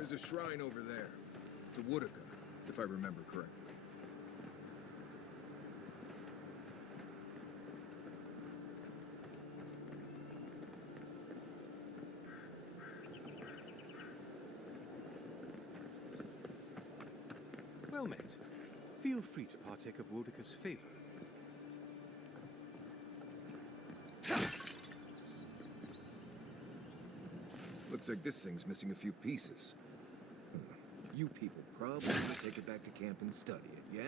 There's a shrine over there. To Woodaka, if I remember correctly. Well met. Feel free to partake of Wodaka's favor. Looks like this thing's missing a few pieces. You people probably want to take it back to camp and study it, yeah?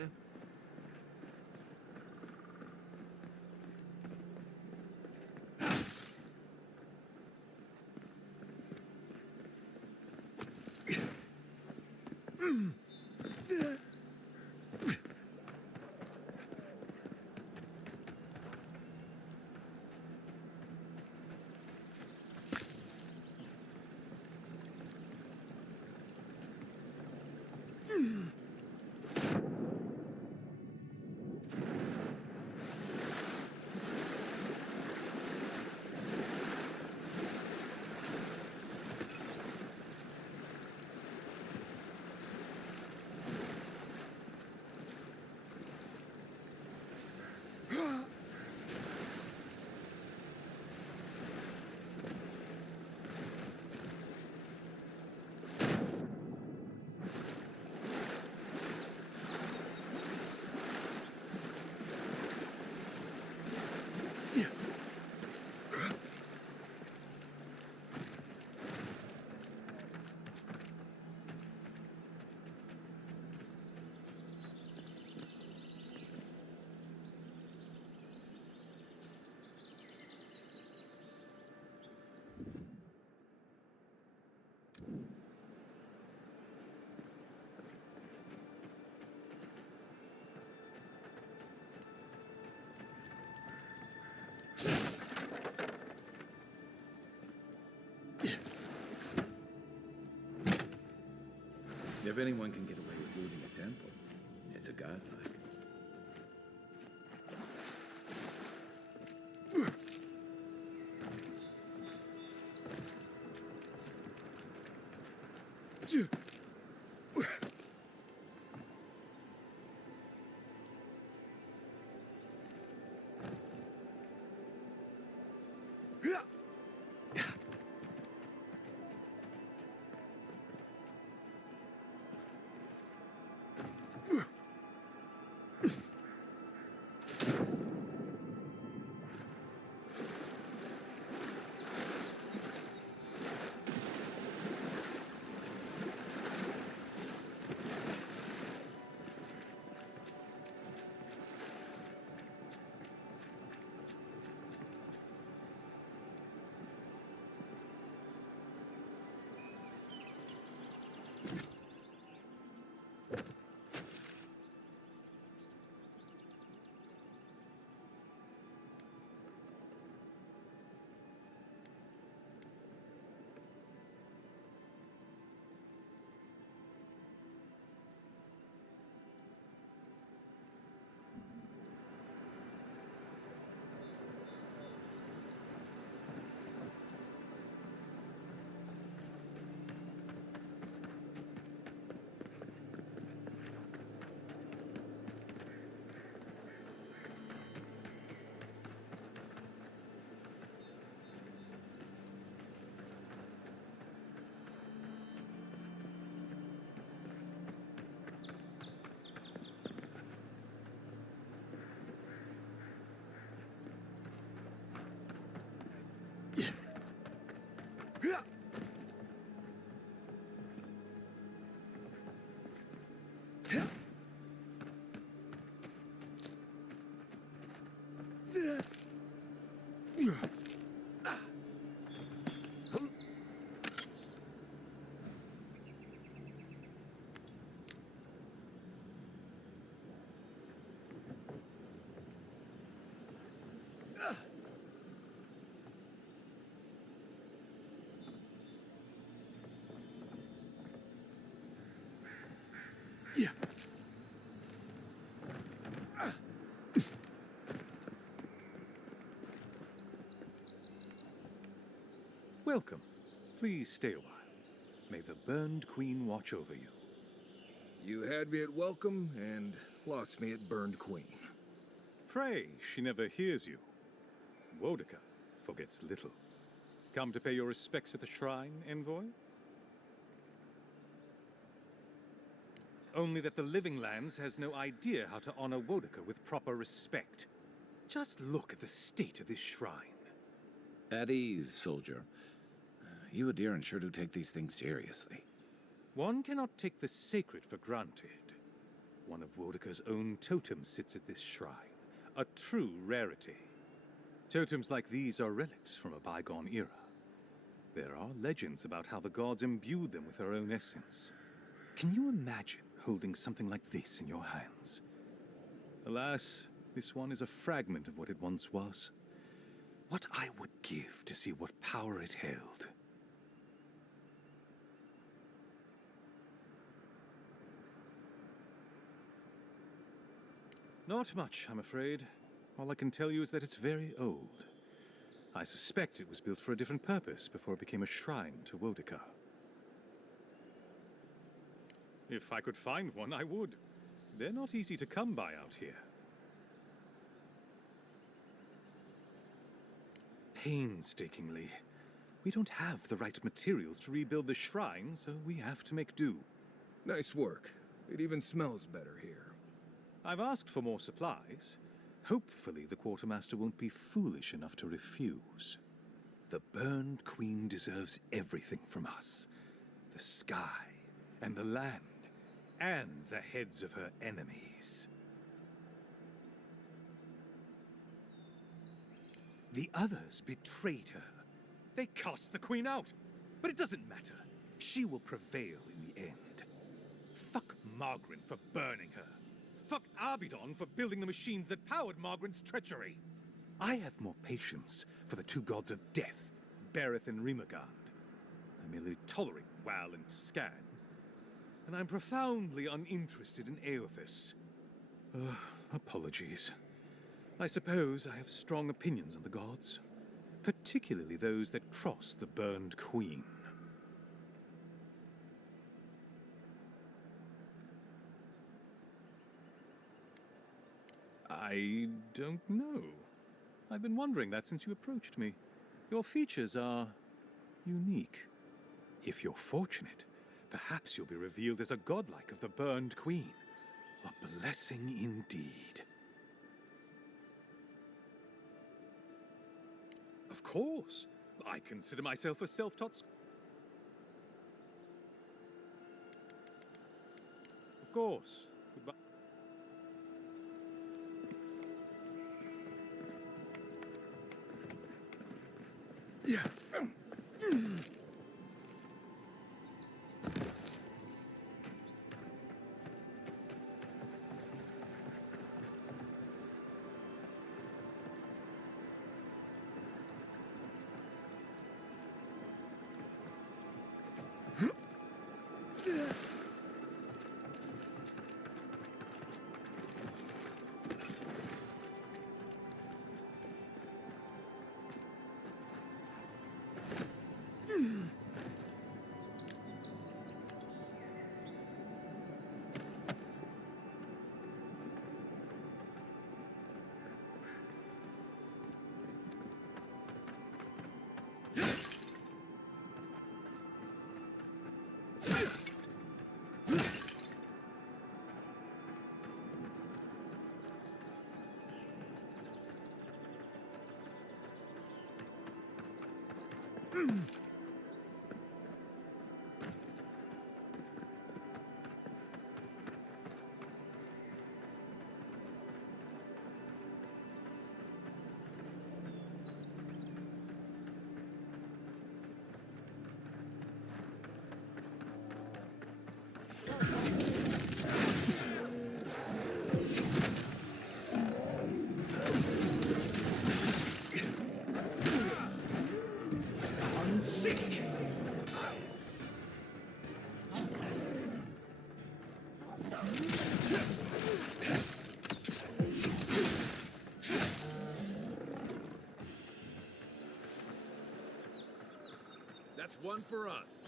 If anyone can get away with looting a temple, it's a godlike. Welcome. Please stay a while. May the Burned Queen watch over you. You had me at welcome and lost me at Burned Queen. Pray she never hears you. Wodeka forgets little. Come to pay your respects at the shrine, envoy? Only that the Living Lands has no idea how to honor Wodeka with proper respect. Just look at the state of this shrine. At ease, soldier. You Adiran sure do take these things seriously. One cannot take the sacred for granted. One of Wodeka's own totems sits at this shrine, a true rarity. Totems like these are relics from a bygone era. There are legends about how the gods imbued them with their own essence. Can you imagine holding something like this in your hands? Alas, this one is a fragment of what it once was. What I would give to see what power it held. Not much, I'm afraid. All I can tell you is that it's very old. I suspect it was built for a different purpose before it became a shrine to Wodeka. If I could find one, I would. They're not easy to come by out here. Painstakingly. We don't have the right materials to rebuild the shrine, so we have to make do. Nice work. It even smells better here. I've asked for more supplies. Hopefully the quartermaster won't be foolish enough to refuse. The Burned Queen deserves everything from us. The sky, and the land, and the heads of her enemies. The others betrayed her. They cast the Queen out. But it doesn't matter. She will prevail in the end. Fuck Margaret for burning her. Fuck Abidon for building the machines that powered Margaret's treachery. I have more patience for the two gods of death, Bereth and Rimagand. I merely tolerate Wal and Scan. And I'm profoundly uninterested in Aothis. Apologies. I suppose I have strong opinions on the gods, particularly those that cross the Burned Queen. I don't know. I've been wondering that since you approached me. Your features are unique. If you're fortunate, perhaps you'll be revealed as a godlike of the Burned Queen. A blessing indeed. Of course. I consider myself a self-taught... Of course. Goodbye. Yeah. That's one for us.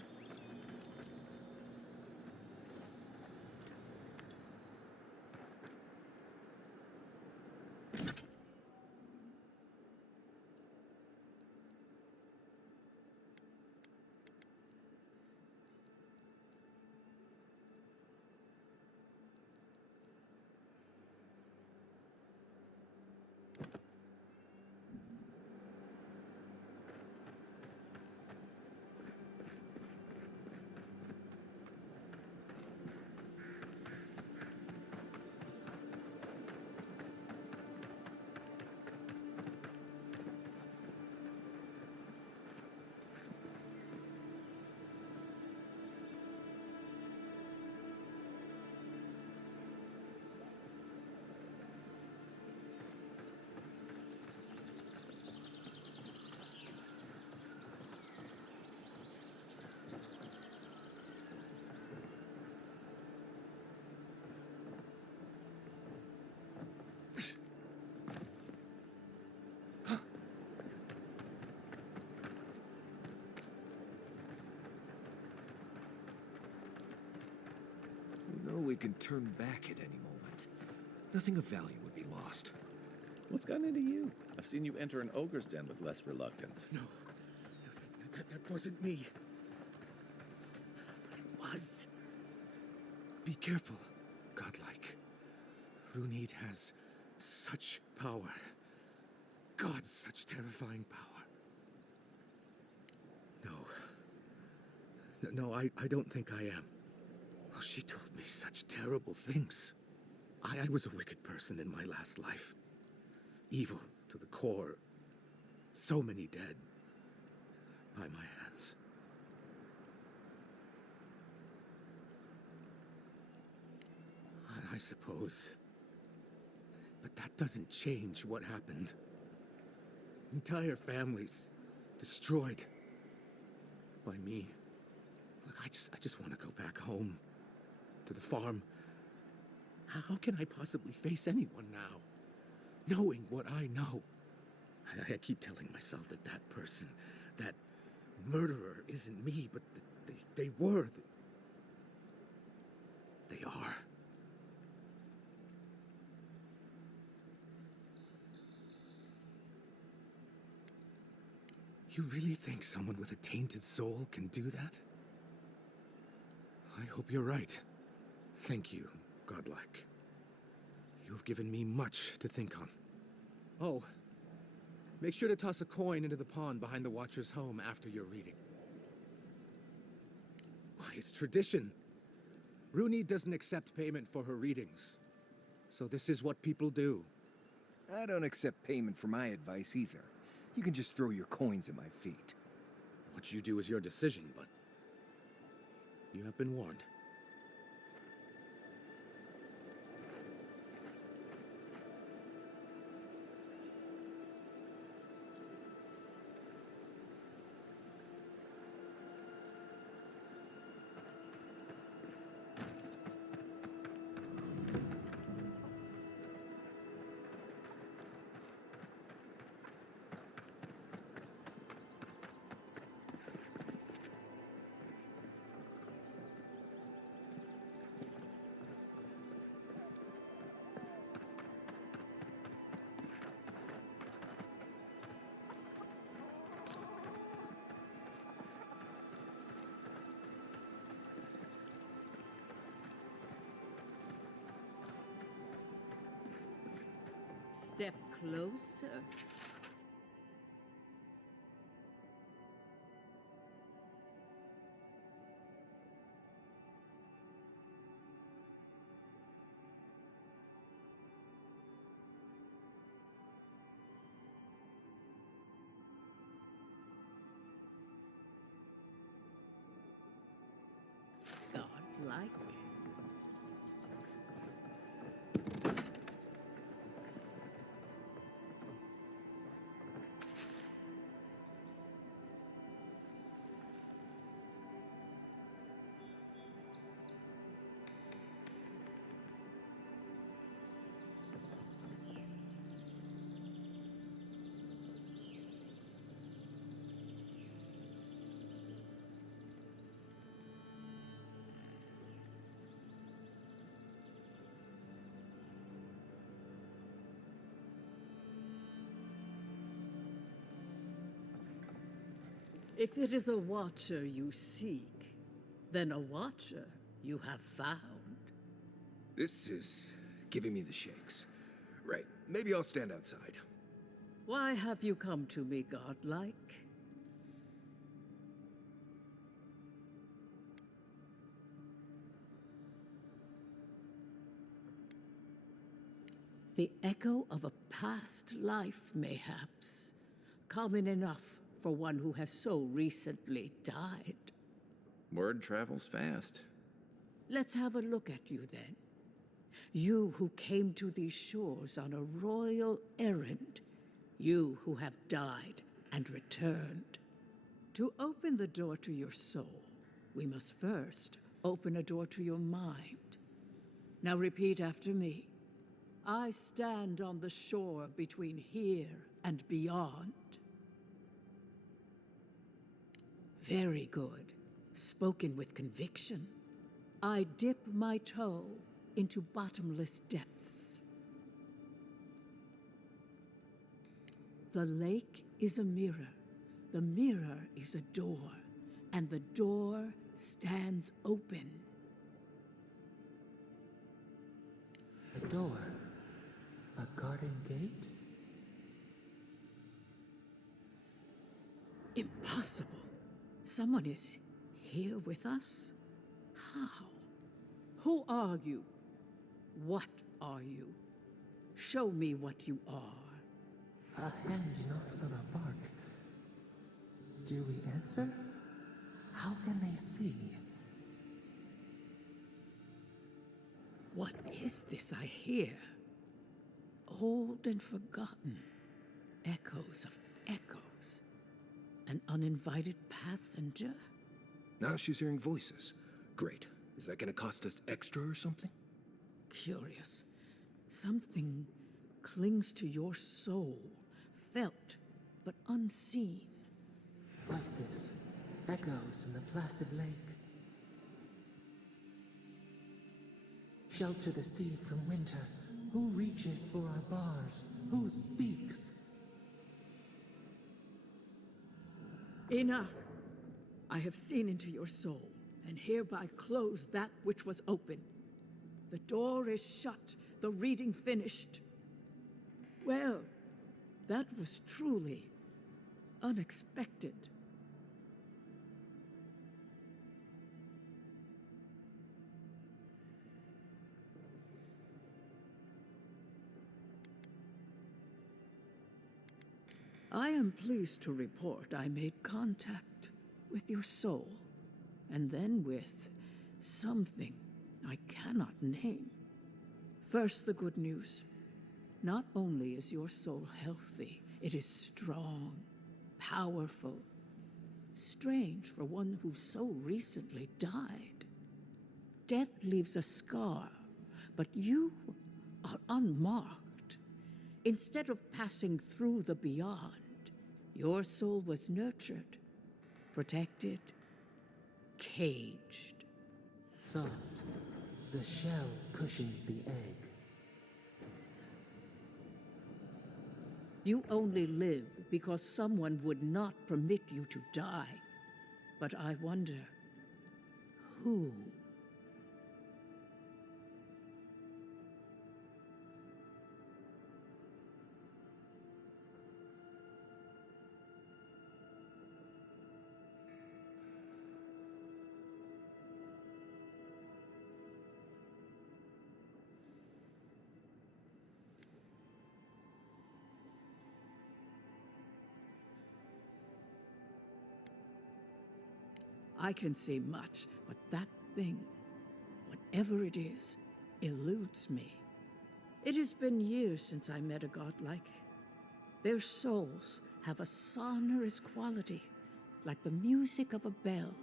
probably can turn back at any moment. Nothing of value would be lost. What's gotten into you? I've seen you enter an ogre's den with less reluctance. No, that wasn't me. But it was. Be careful, godlike. Runid has such power. God, such terrifying power. No, I don't think I am. Oh, she told me such terrible things. I was a wicked person in my last life. Evil to the core. So many dead. By my hands. I suppose. But that doesn't change what happened. Entire families destroyed by me. Look, I just want to go back home to the farm. How can I possibly face anyone now, knowing what I know? I keep telling myself that that person, that murderer isn't me, but they were. They are. You really think someone with a tainted soul can do that? I hope you're right. Thank you, godlike. You have given me much to think on. Oh, make sure to toss a coin into the pond behind the Watcher's home after your reading. Why, it's tradition. Runid doesn't accept payment for her readings. So this is what people do. I don't accept payment for my advice either. You can just throw your coins at my feet. What you do is your decision, but you have been warned. Step closer. Godlike. If it is a watcher you seek, then a watcher you have found. This is giving me the shakes. Right, maybe I'll stand outside. Why have you come to me, godlike? The echo of a past life, mayhaps. Common enough for one who has so recently died. Word travels fast. Let's have a look at you then. You who came to these shores on a royal errand. You who have died and returned. To open the door to your soul, we must first open a door to your mind. Now repeat after me. I stand on the shore between here and beyond. Very good. Spoken with conviction. I dip my toe into bottomless depths. The lake is a mirror, the mirror is a door, and the door stands open. A door? A garden gate? Impossible. Someone is here with us? How? Who are you? What are you? Show me what you are. A hand knocks on our bark. Do we answer? How can they see? What is this I hear? Old and forgotten. Echoes of echoes. An uninvited passenger? Now she's hearing voices. Great. Is that gonna cost us extra or something? Curious. Something clings to your soul, felt but unseen. Voices, echoes in the placid lake. Shelter the seed from winter. Who reaches for our bars? Who speaks? Enough! I have seen into your soul, and hereby close that which was open. The door is shut, the reading finished. Well, that was truly unexpected. I am pleased to report I made contact with your soul, and then with something I cannot name. First, the good news. Not only is your soul healthy, it is strong, powerful. Strange for one who so recently died. Death leaves a scar, but you are unmarked. Instead of passing through the beyond, your soul was nurtured, protected, caged. Soft. The shell cushions the egg. You only live because someone would not permit you to die. But I wonder, who? I can say much, but that thing, whatever it is, eludes me. It has been years since I met a godlike. Their souls have a sonorous quality, like the music of a bell.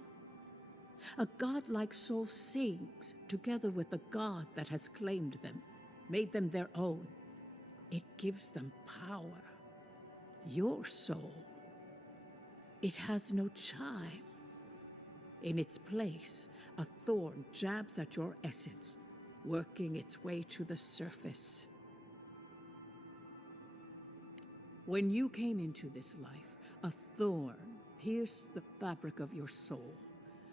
A godlike soul sings together with the god that has claimed them, made them their own. It gives them power. Your soul, it has no chime. In its place, a thorn jabs at your essence, working its way to the surface. When you came into this life, a thorn pierced the fabric of your soul,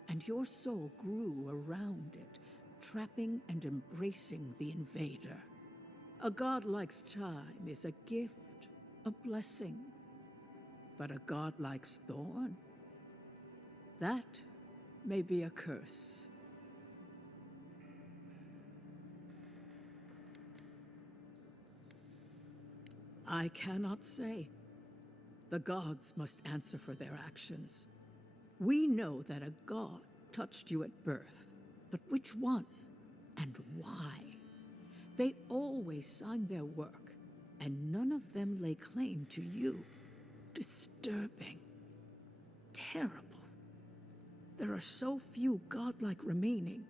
and your soul grew around it, trapping and embracing the invader. A godlike's chime is a gift, a blessing. But a godlike's thorn? That may be a curse. I cannot say. The gods must answer for their actions. We know that a god touched you at birth, but which one and why? They always sign their work, and none of them lay claim to you. Disturbing. Terrible. There are so few godlike remaining,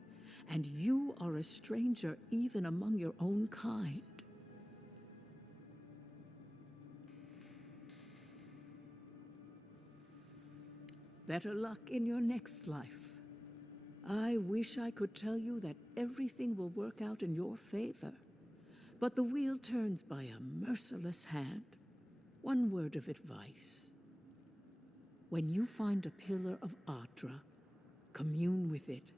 and you are a stranger even among your own kind. Better luck in your next life. I wish I could tell you that everything will work out in your favor. But the wheel turns by a merciless hand. One word of advice. When you find a pillar of Ardra, commune with it.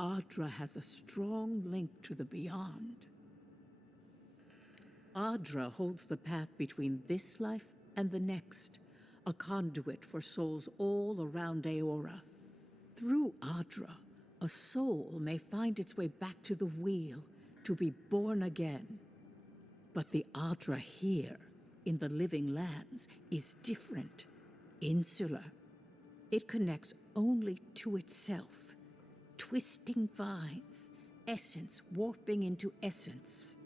Ardra has a strong link to the beyond. Ardra holds the path between this life and the next, a conduit for souls all around Aora. Through Ardra, a soul may find its way back to the wheel to be born again. But the Ardra here, in the living lands, is different, insular. It connects only to itself, twisting vines, essence warping into essence.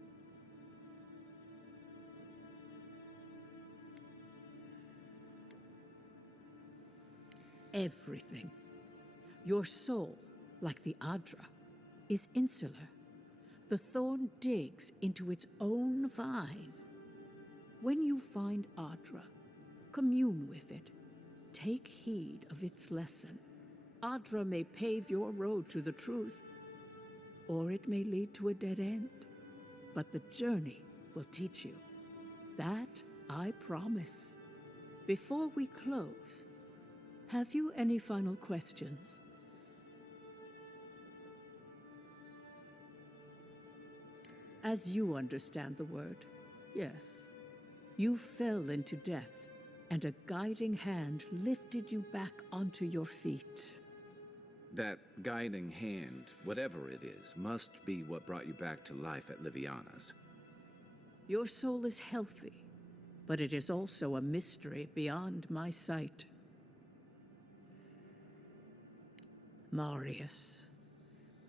Everything. Your soul, like the Ardra, is insular. The thorn digs into its own vine. When you find Ardra, commune with it. Take heed of its lesson. Ardra may pave your road to the truth, or it may lead to a dead end. But the journey will teach you. That I promise. Before we close, have you any final questions? As you understand the word, yes. You fell into death, and a guiding hand lifted you back onto your feet. That guiding hand, whatever it is, must be what brought you back to life at Liviana's. Your soul is healthy, but it is also a mystery beyond my sight. Marius,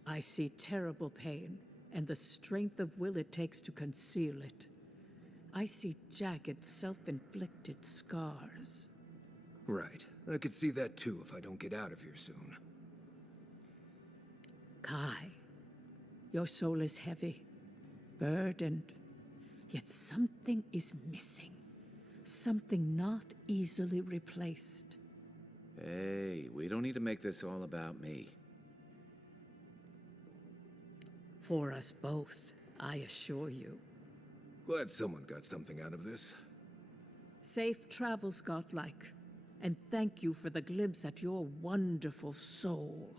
I see terrible pain and the strength of will it takes to conceal it. I see jagged, self-inflicted scars. Right. I could see that too if I don't get out of here soon. Kai, your soul is heavy, burdened, yet something is missing. Something not easily replaced. Hey, we don't need to make this all about me. For us both, I assure you. Glad someone got something out of this. Safe travels, godlike, and thank you for the glimpse at your wonderful soul.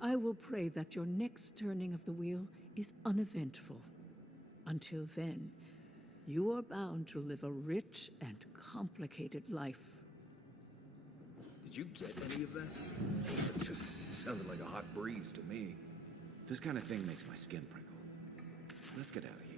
I will pray that your next turning of the wheel is uneventful. Until then, you are bound to live a rich and complicated life. Did you get any of that? It just sounded like a hot breeze to me. This kind of thing makes my skin prickle. Let's get out of here.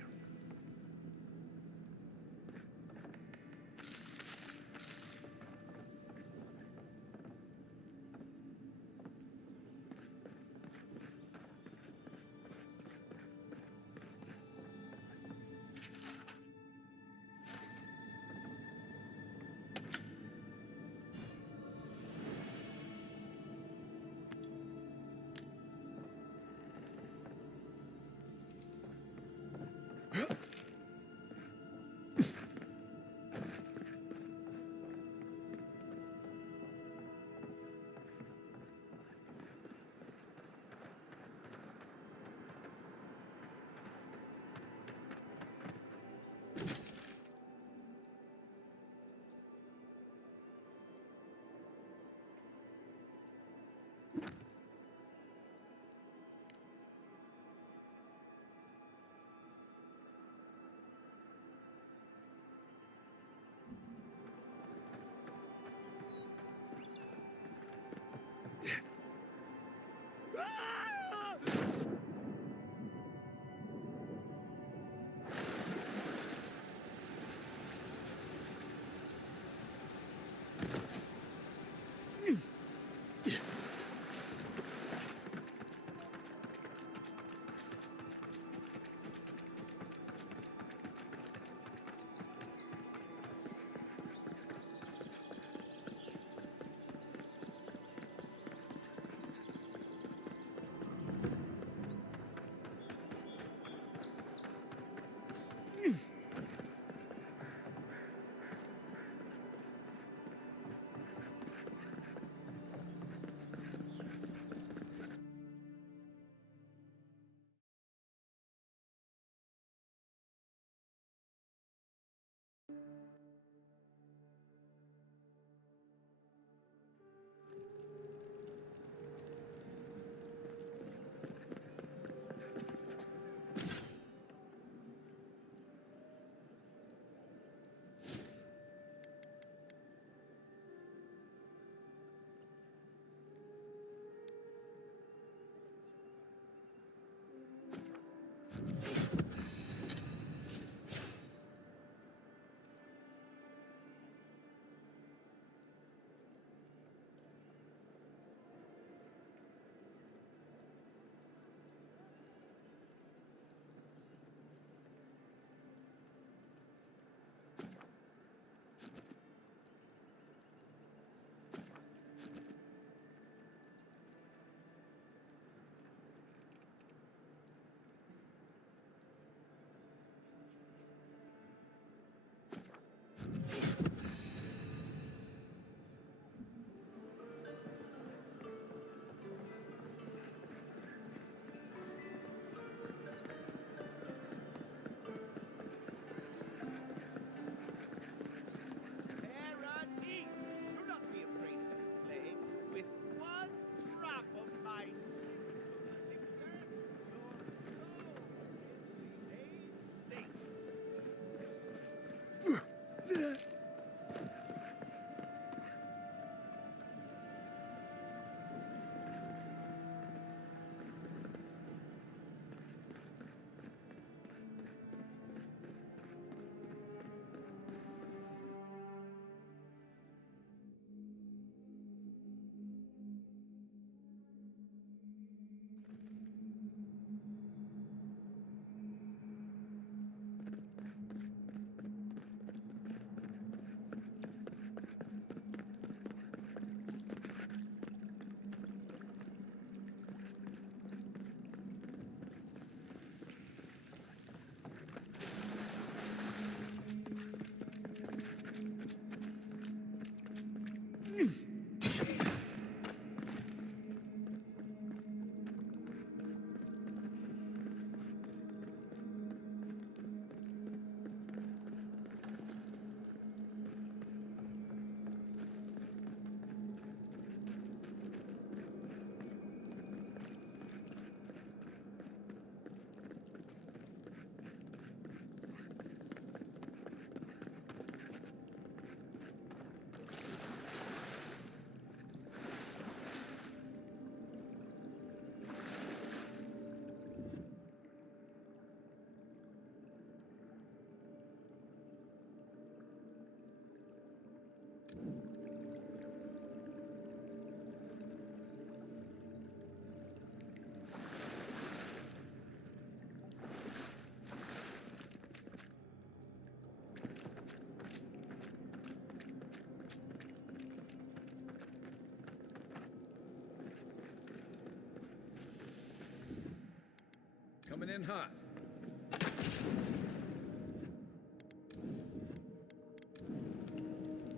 Coming in hot.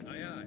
Aye, aye.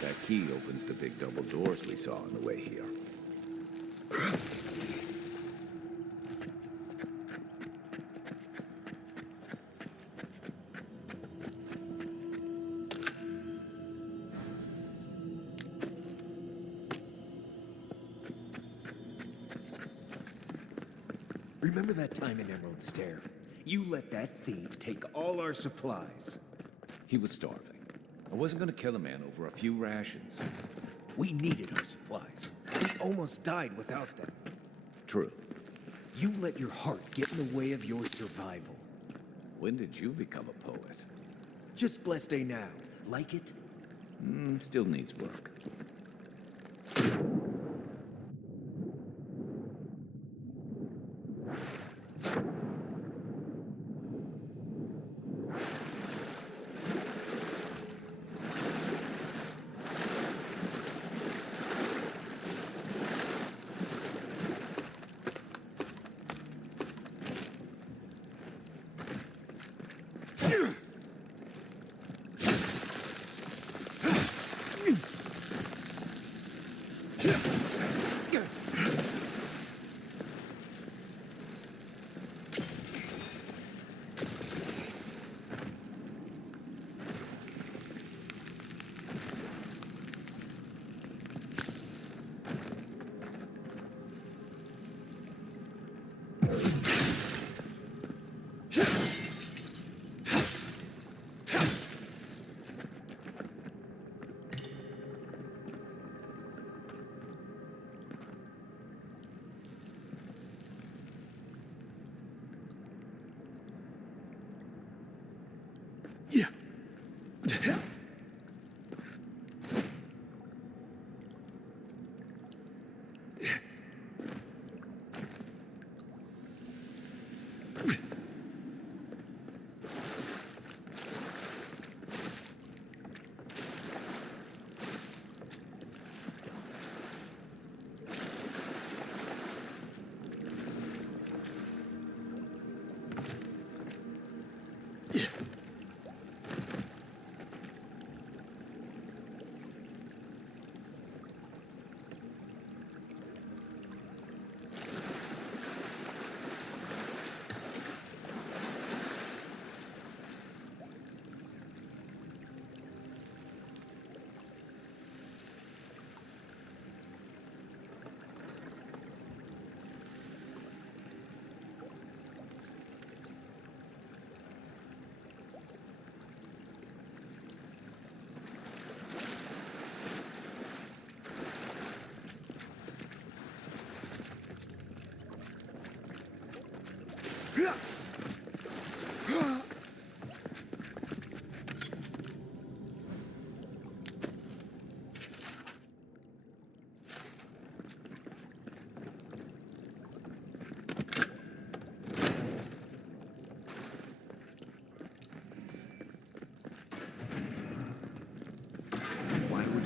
That key opens the big double doors we saw on the way here. Remember that time in Emerald Stair? You let that thief take all our supplies. He was starving. I wasn't gonna kill a man over a few rations. We needed our supplies. We almost died without them. True. You let your heart get in the way of your survival. When did you become a poet? Just blessed day now. Like it? Still needs work.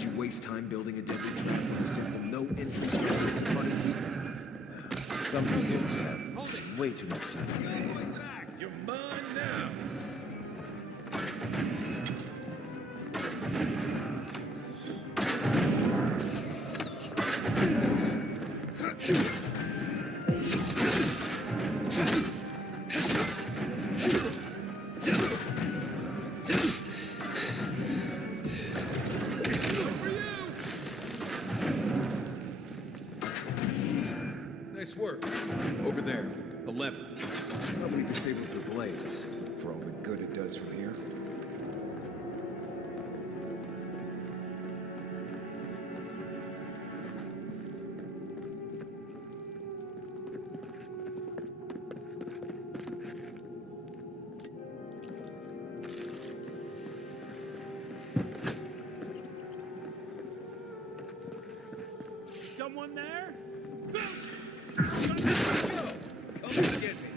Would you waste time building a deadly trap with a simple no-entry system suffice? Some people have way too much time on their hands. You're mine now! Nice work. Over there. A lever. Probably disables the blaze, for all the good it does from here. Someone there? Come and get me.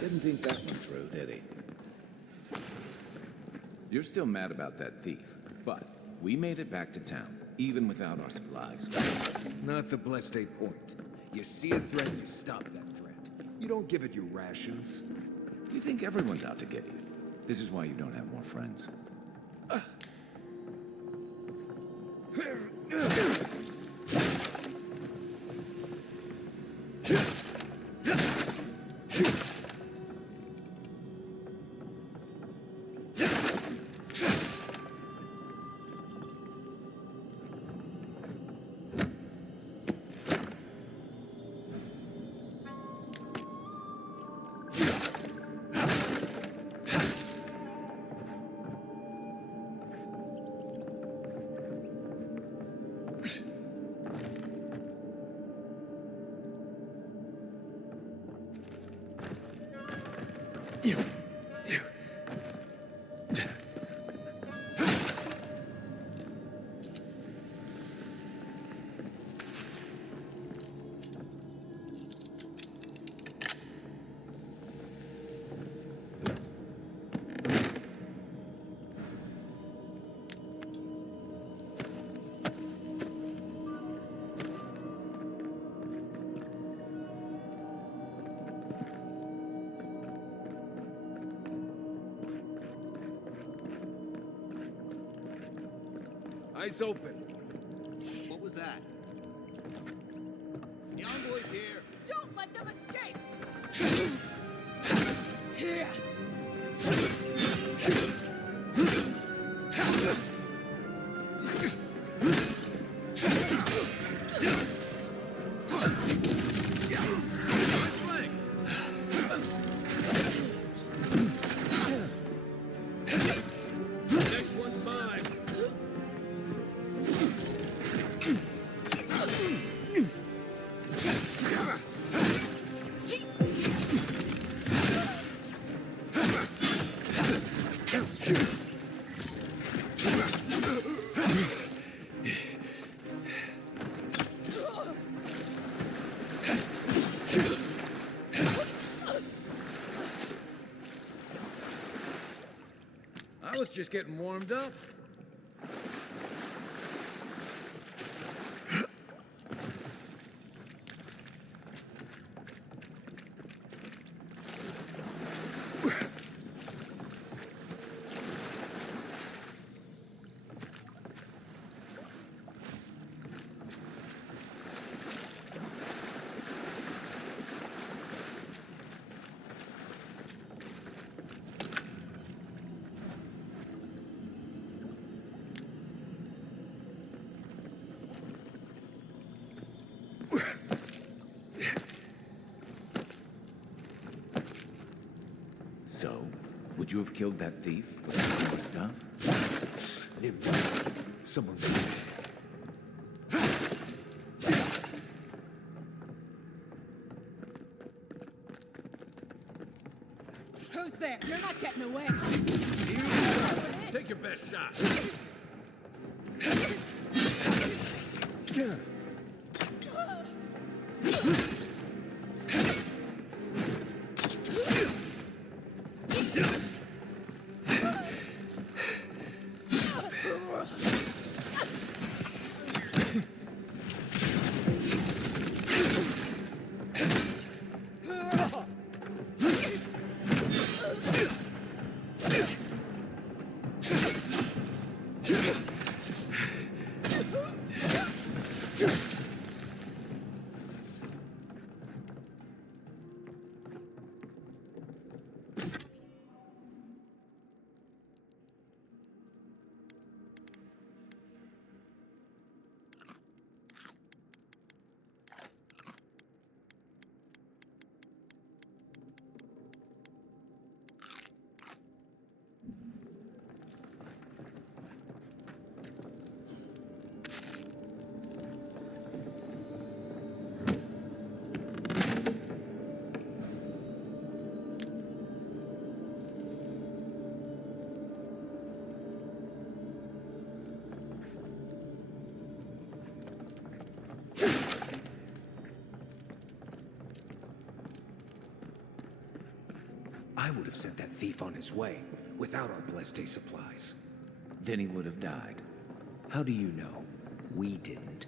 Didn't think that one through, did he? You're still mad about that thief, but we made it back to town, even without our supplies. Not the blessed 8 point. You see a threat, you stop that threat. You don't give it your rations. You think everyone's out to get you. This is why you don't have more friends. Eyes open. What was that? The envoy's here. Don't let them escape! Here! Next one's mine. I was just getting warmed up. So, would you have killed that thief for that kind of stuff? Someone. Who's there? You're not getting away. Take your best shot. I would have sent that thief on his way without our Bleste supplies. Then he would have died. How do you know? We didn't.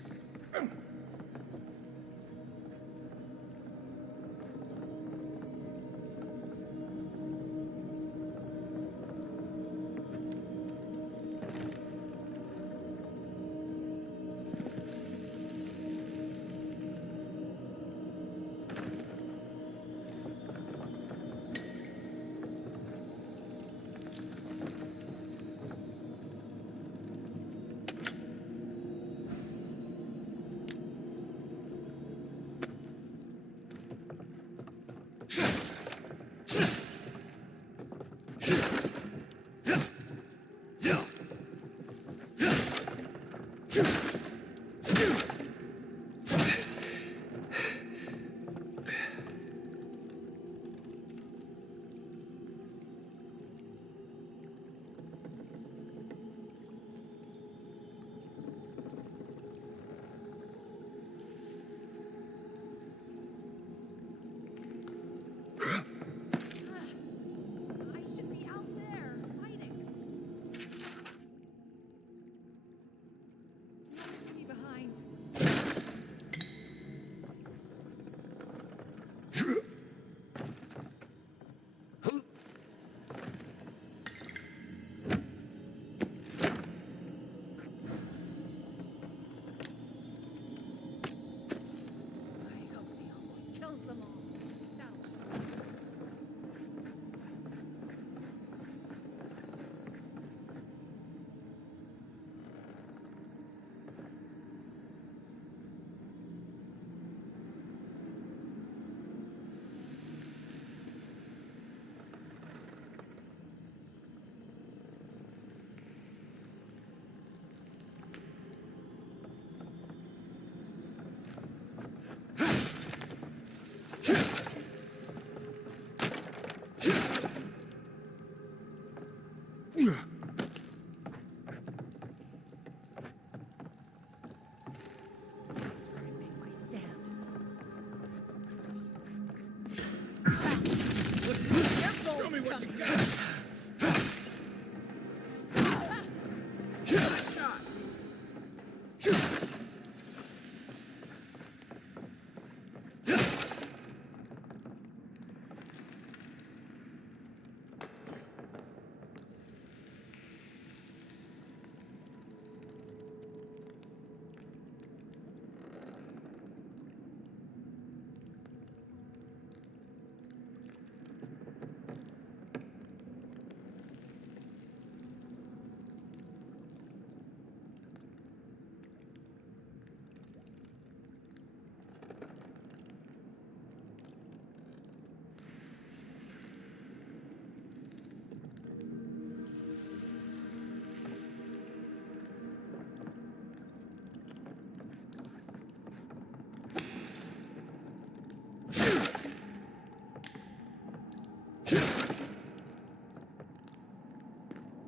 Show me what you got.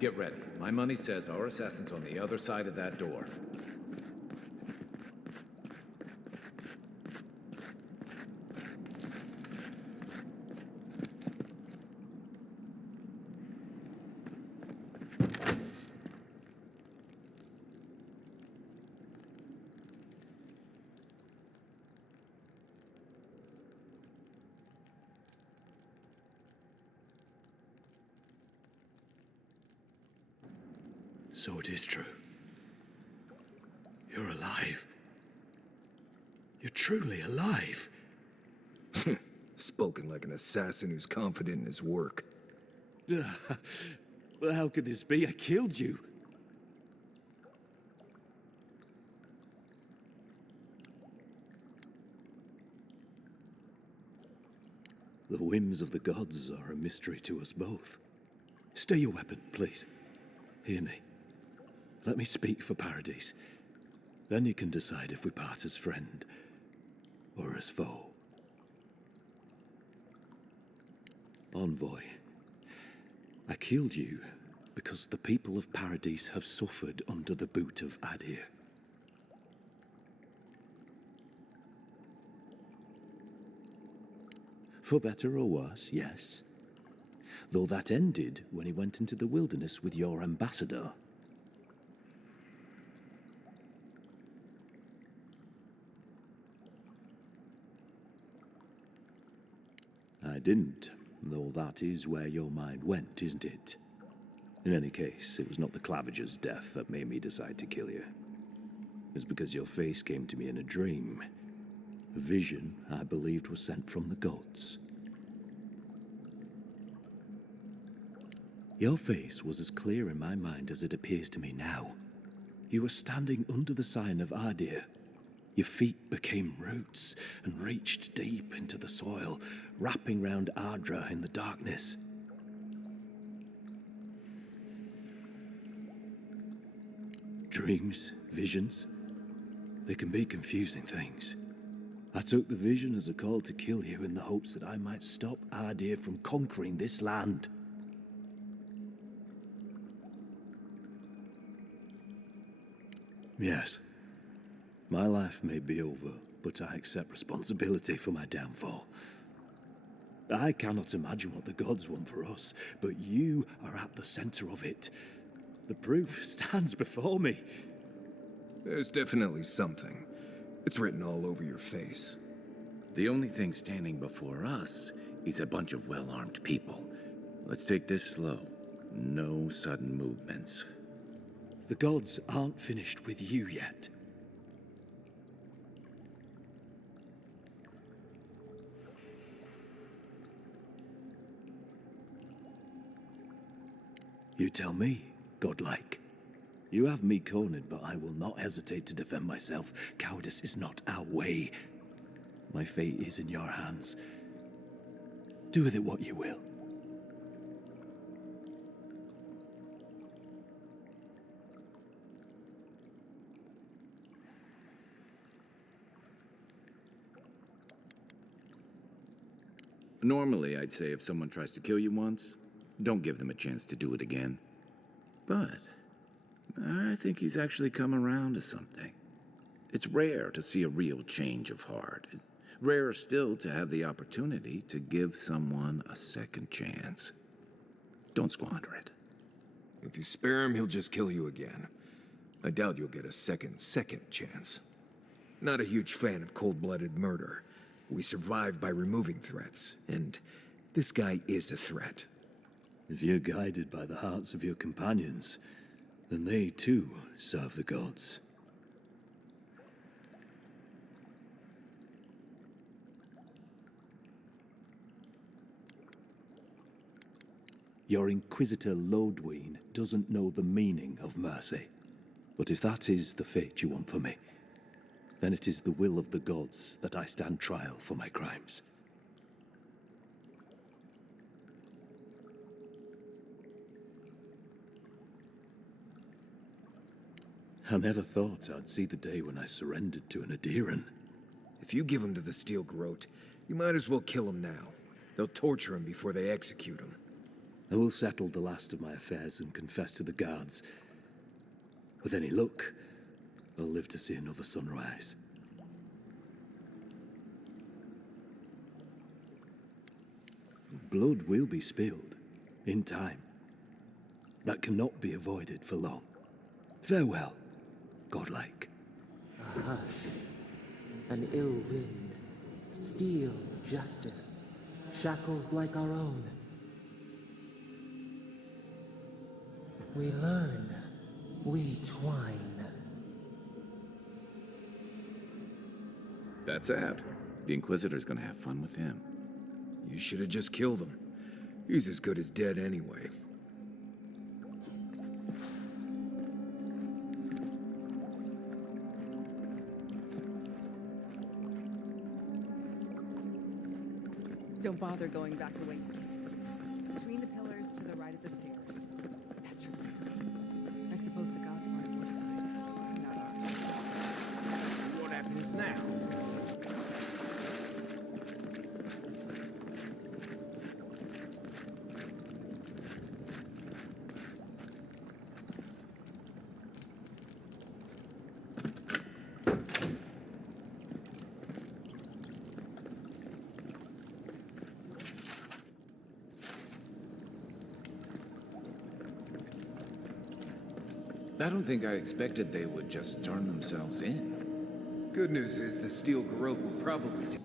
Get ready. My money says our assassin's on the other side of that door. So it is true. You're alive. You're truly alive. Spoken like an assassin who's confident in his work. Well, how could this be? I killed you. The whims of the gods are a mystery to us both. Stay your weapon, please. Hear me. Let me speak for Paradise. Then you can decide if we part as friend or as foe. Envoy, I killed you because the people of Paradise have suffered under the boot of Adir. For better or worse, yes. Though that ended when he went into the wilderness with your ambassador. I didn't, though that is where your mind went, isn't it? In any case, it was not the Clavager's death that made me decide to kill you. It was because your face came to me in a dream. A vision I believed was sent from the gods. Your face was as clear in my mind as it appears to me now. You were standing under the sign of Adir. Your feet became roots and reached deep into the soil, wrapping round Ardra in the darkness. Dreams, visions, they can be confusing things. I took the vision as a call to kill you in the hopes that I might stop Adir from conquering this land. Yes. My life may be over, but I accept responsibility for my downfall. I cannot imagine what the gods want for us, but you are at the center of it. The proof stands before me. There's definitely something. It's written all over your face. The only thing standing before us is a bunch of well-armed people. Let's take this slow. No sudden movements. The gods aren't finished with you yet. You tell me, godlike. You have me cornered, but I will not hesitate to defend myself. Cowardice is not our way. My fate is in your hands. Do with it what you will. Normally, I'd say if someone tries to kill you once, don't give them a chance to do it again. But I think he's actually come around to something. It's rare to see a real change of heart. Rarer still to have the opportunity to give someone a second chance. Don't squander it. If you spare him, he'll just kill you again. I doubt you'll get a second chance. Not a huge fan of cold-blooded murder. We survive by removing threats, and this guy is a threat. If you're guided by the hearts of your companions, then they too serve the gods. Your Inquisitor Lodwyn doesn't know the meaning of mercy. But if that is the fate you want for me, then it is the will of the gods that I stand trial for my crimes. I never thought I'd see the day when I surrendered to an Adiran. If you give him to the Steel Garrote, you might as well kill him now. They'll torture him before they execute him. I will settle the last of my affairs and confess to the guards. With any luck, I'll live to see another sunrise. Blood will be spilled, in time. That cannot be avoided for long. Farewell, godlike. A hush, an ill wind, steel justice, shackles like our own. We learn, we twine. That's Avowed. The Inquisitor's gonna have fun with him. You should have just killed him. He's as good as dead anyway. Don't bother going back the way you came. Between the pillars to the right of the stairs. That's your plan. I suppose the gods were on your side, not ours. What happens now? I don't think I expected they would just turn themselves in. Good news is the steel garrote will probably take.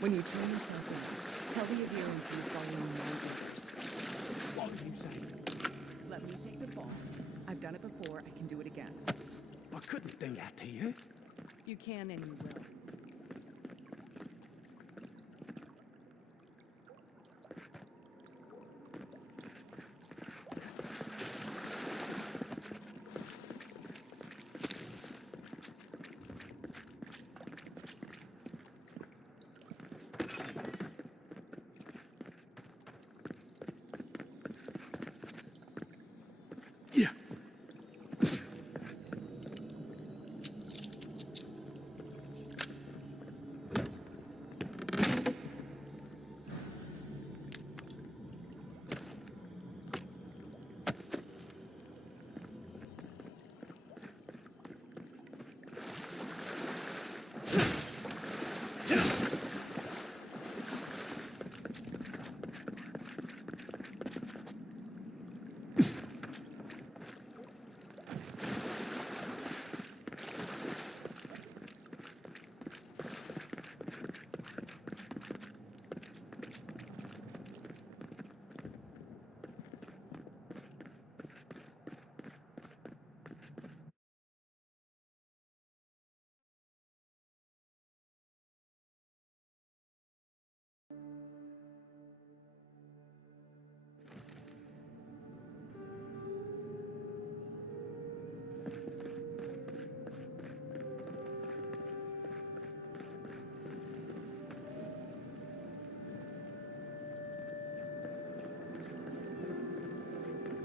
When you turn yourself in, tell the adherents you're following my orders. What are you saying? Let me take the fall. I've done it before, I can do it again. I couldn't do that to you. You can and you will.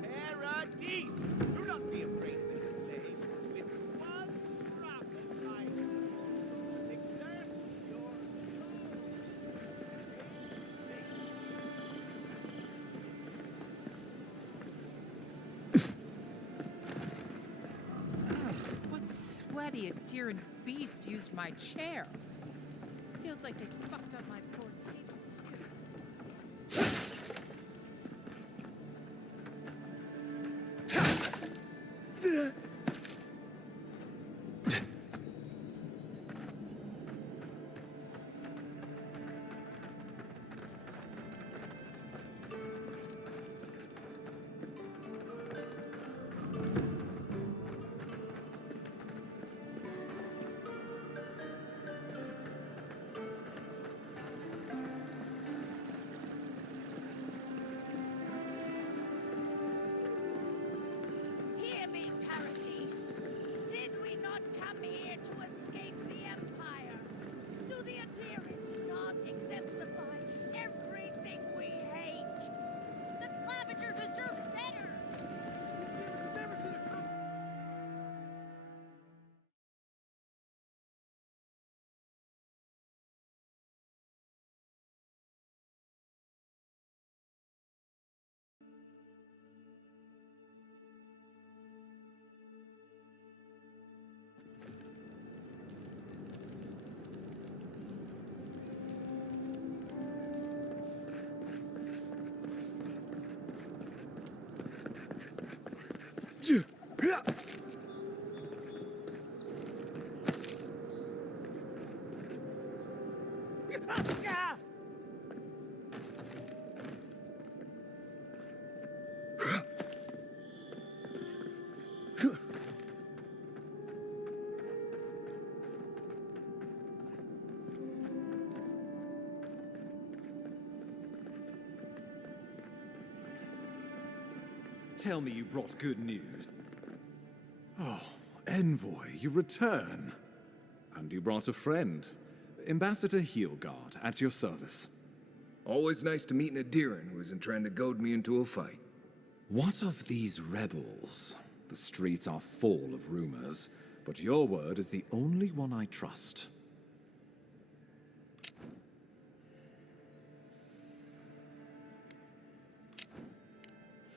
Paradise! Do not be afraid of this place. With one drop of my exert your soul. What sweaty, adherent beast used my chair? Feels like they fucked up my poor table, too. Tell me you brought good news. Oh, Envoy, you return. And you brought a friend. Ambassador Heelguard, at your service. Always nice to meet an Adiran who isn't trying to goad me into a fight. What of these rebels? The streets are full of rumors, but your word is the only one I trust.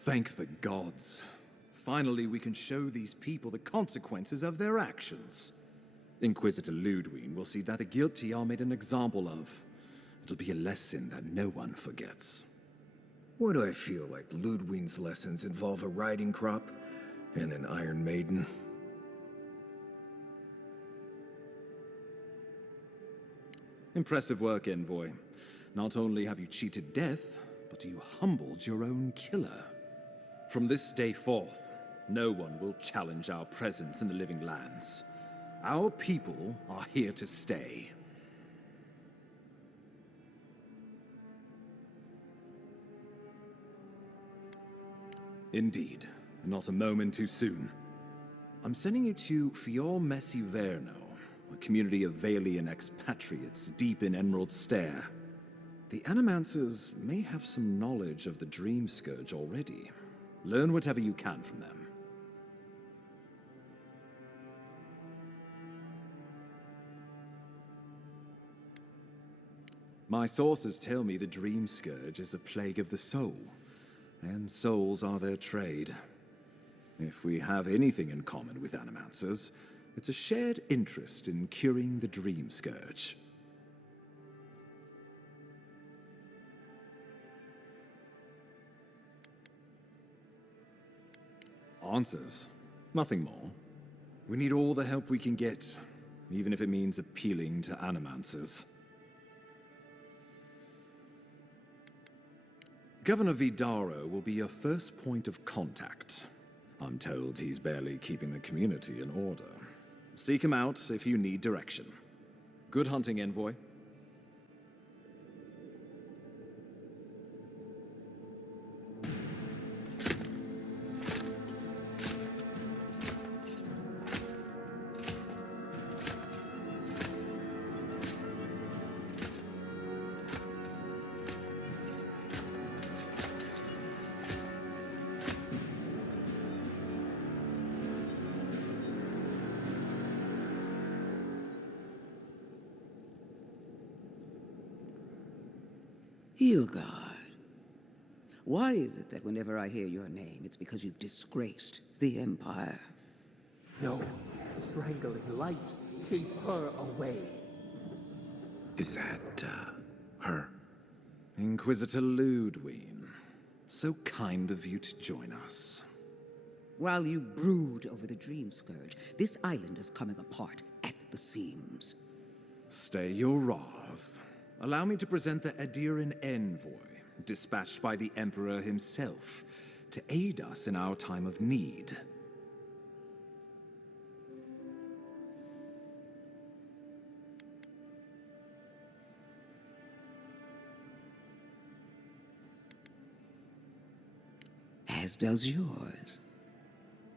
Thank the gods. Finally, we can show these people the consequences of their actions. Inquisitor Ludwig will see that the guilty are made an example of. It'll be a lesson that no one forgets. Why do I feel like Ludwig's lessons involve a riding crop and an Iron Maiden? Impressive work, Envoy. Not only have you cheated death, but you humbled your own killer. From this day forth, no one will challenge our presence in the living lands. Our people are here to stay. Indeed, not a moment too soon. I'm sending you to Fior-Messi-Verno, a community of Valian expatriates deep in Emerald Stair. The Animancers may have some knowledge of the Dream Scourge already. Learn whatever you can from them. My sources tell me the Dream Scourge is a plague of the soul, and souls are their trade. If we have anything in common with Animancers, it's a shared interest in curing the Dream Scourge. Answers. Nothing more. We need all the help we can get, even if it means appealing to Animancers. Governor Vidaro will be your first point of contact. I'm told he's barely keeping the community in order. Seek him out if you need direction. Good hunting, Envoy. Heelguard. Why is it that whenever I hear your name, it's because you've disgraced the Empire? No, strangling light. Keep her away. Is that, her? Inquisitor Ludwig. So kind of you to join us. While you brood over the Dream Scourge, this island is coming apart at the seams. Stay your wrath. Allow me to present the Adiran Envoy, dispatched by the Emperor himself, to aid us in our time of need. As does yours.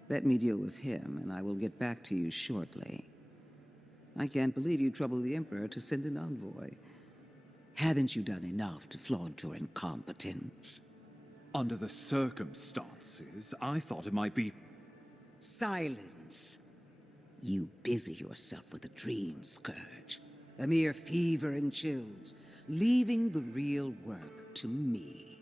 Let me deal with him, and I will get back to you shortly. I can't believe you troubled the Emperor to send an envoy. Haven't you done enough to flaunt your incompetence? Under the circumstances, I thought it might be... Silence. You busy yourself with the Dream Scourge. A mere fever and chills, leaving the real work to me.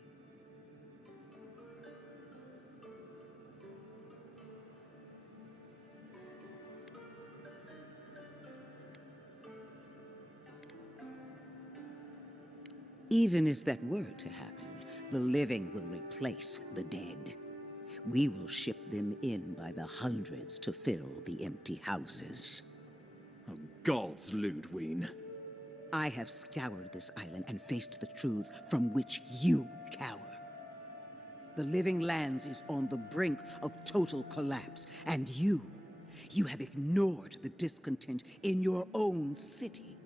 Even if that were to happen, the living will replace the dead. We will ship them in by the hundreds to fill the empty houses. Oh, gods, Ludwig. I have scoured this island and faced the truths from which you cower. The Living Lands is on the brink of total collapse, and you have ignored the discontent in your own city.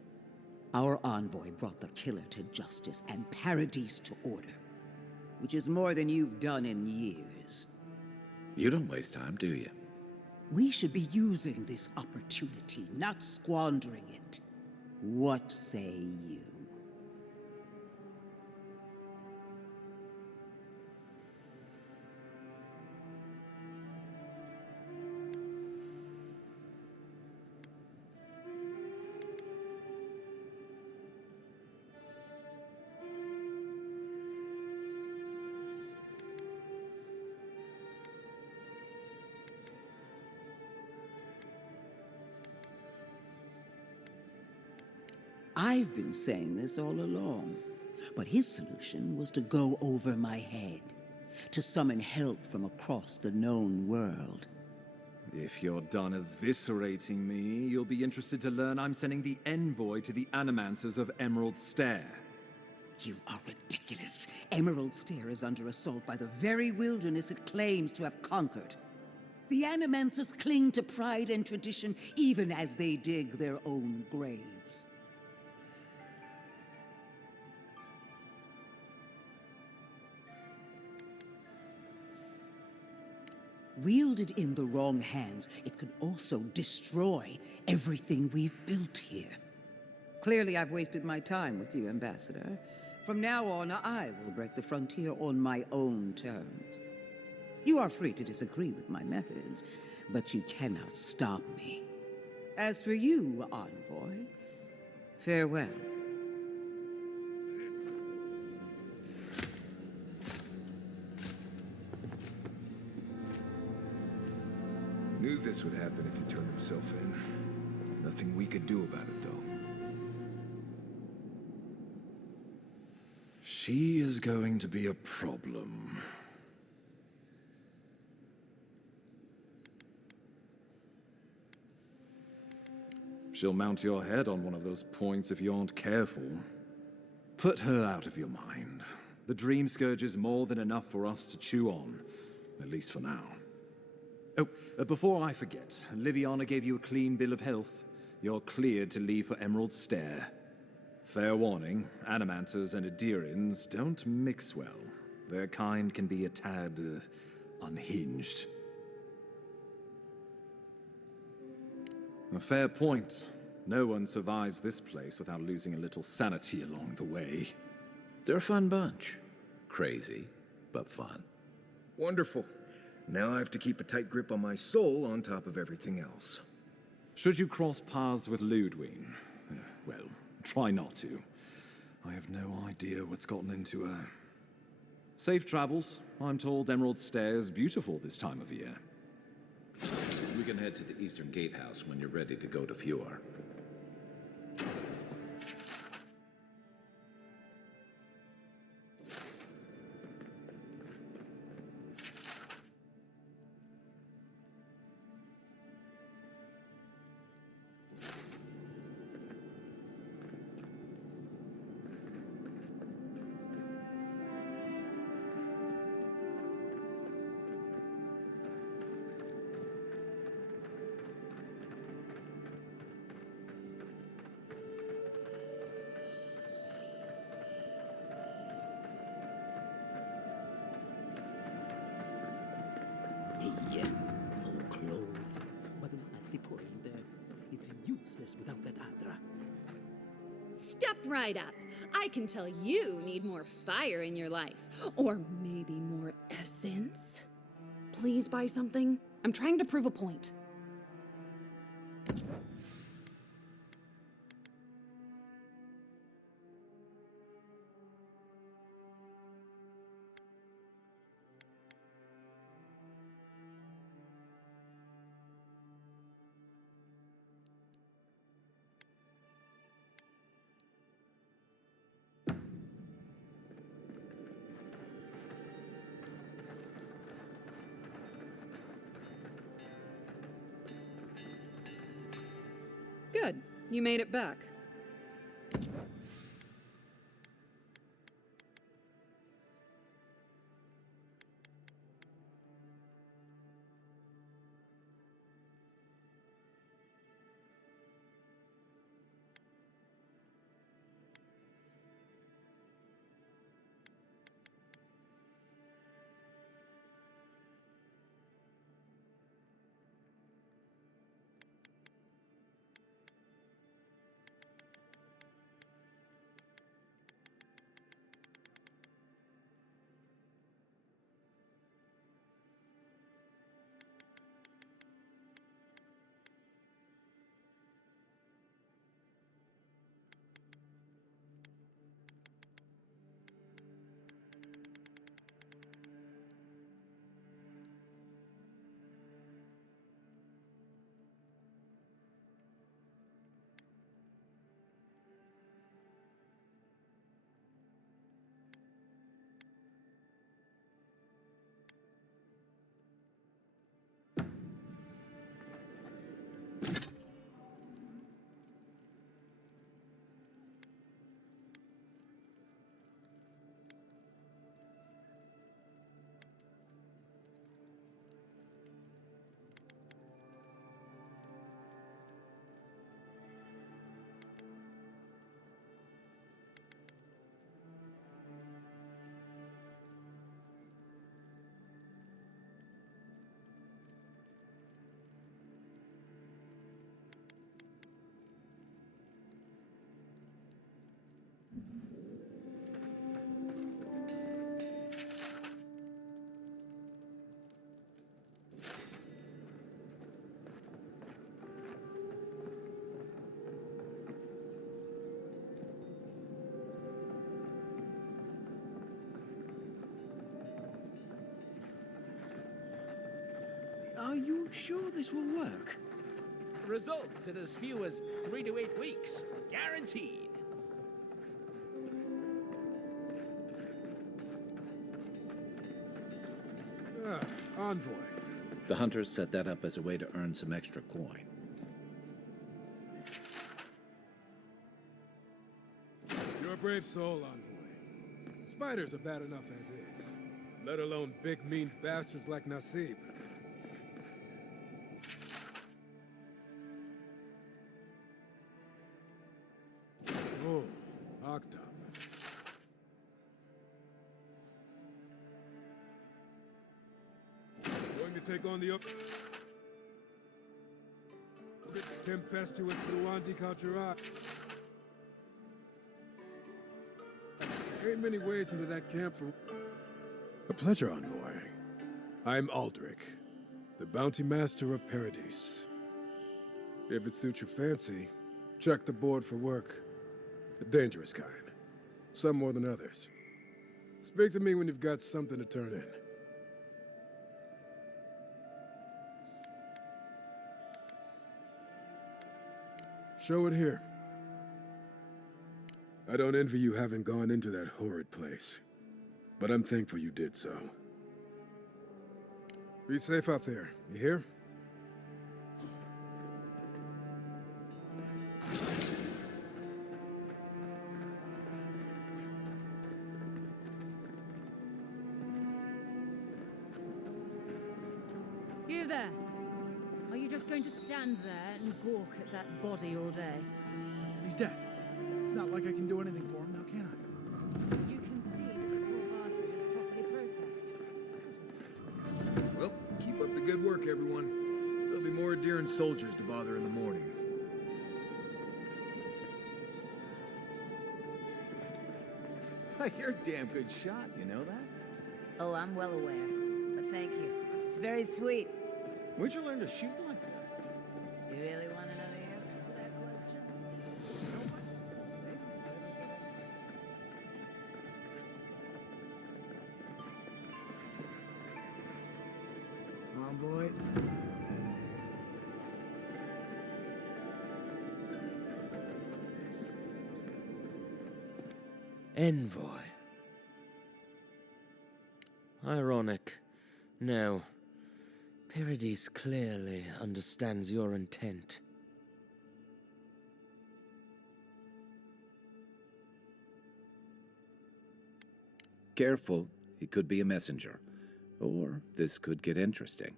Our envoy brought the killer to justice and Paradise to order, which is more than you've done in years. You don't waste time, do you? We should be using this opportunity, not squandering it. What say you? I've been saying this all along, but his solution was to go over my head, to summon help from across the known world. If you're done eviscerating me, you'll be interested to learn I'm sending the envoy to the animancers of Emerald Stair. You are ridiculous. Emerald Stair is under assault by the very wilderness it claims to have conquered. The animancers cling to pride and tradition even as they dig their own graves. Wielded in the wrong hands, it could also destroy everything we've built here. Clearly, I've wasted my time with you, Ambassador. From now on, I will break the frontier on my own terms. You are free to disagree with my methods, but you cannot stop me. As for you, Envoy, farewell. Knew this would happen if he turned himself in. Nothing we could do about it, though. She is going to be a problem. She'll mount your head on one of those points if you aren't careful. Put her out of your mind. The Dream Scourge is more than enough for us to chew on, at least for now. Oh, before I forget, Liviana gave you a clean bill of health. You're cleared to leave for Emerald Stair. Fair warning, Animancers and Adirians don't mix well. Their kind can be a tad, unhinged. A fair point. No one survives this place without losing a little sanity along the way. They're a fun bunch. Crazy, but fun. Wonderful. Now I have to keep a tight grip on my soul on top of everything else. Should you cross paths with Ludwig, well, try not to. I have no idea what's gotten into her. Safe travels. I'm told Emerald Stair is beautiful this time of year. We can head to the Eastern Gatehouse when you're ready to go to Fjord. Yeah, so close. But what's the point? It's useless without that Adra. Step right up. I can tell you need more fire in your life. Or maybe more essence. Please buy something. I'm trying to prove a point. Good. You made it back. Are you sure this will work? Results in as few as 3 to 8 weeks. Guaranteed. Envoy. The hunters set that up as a way to earn some extra coin. You're a brave soul, Envoy. Spiders are bad enough as is, let alone big, mean bastards like Nasib. Oh, Octave. Going to take on the tempestuous Luandi Cacciatori. Ain't many ways into that camp for... A pleasure, Envoy. I'm Aldrich, the bounty master of Paradise. If it suits your fancy, check the board for work. The dangerous kind. Some more than others. Speak to me when you've got something to turn in. Show it here. I don't envy you having gone into that horrid place, but I'm thankful you did so. Be safe out there, you hear? You there! Are you just going to stand there and gawk at that body all day? He's dead. It's not like I can do anything for him now, can I? You can see that the poor bastard is properly processed. Well, keep up the good work, everyone. There'll be more deer and soldiers to bother in the morning. You're a damn good shot, you know that? Oh, I'm well aware. But thank you. It's very sweet. Where'd you learn to shoot like that? You really want to know the answer to that question? Envoy. Envoy. Ironic. No. Paradise clearly understands your intent. Careful, he could be a messenger. Or this could get interesting.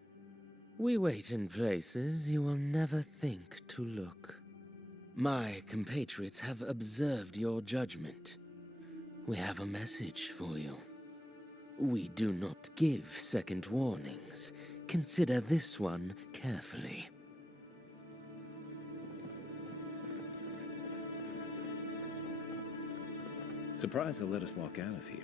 We wait in places you will never think to look. My compatriots have observed your judgment. We have a message for you. We do not give second warnings. Consider this one carefully. Surprised they'll let us walk out of here.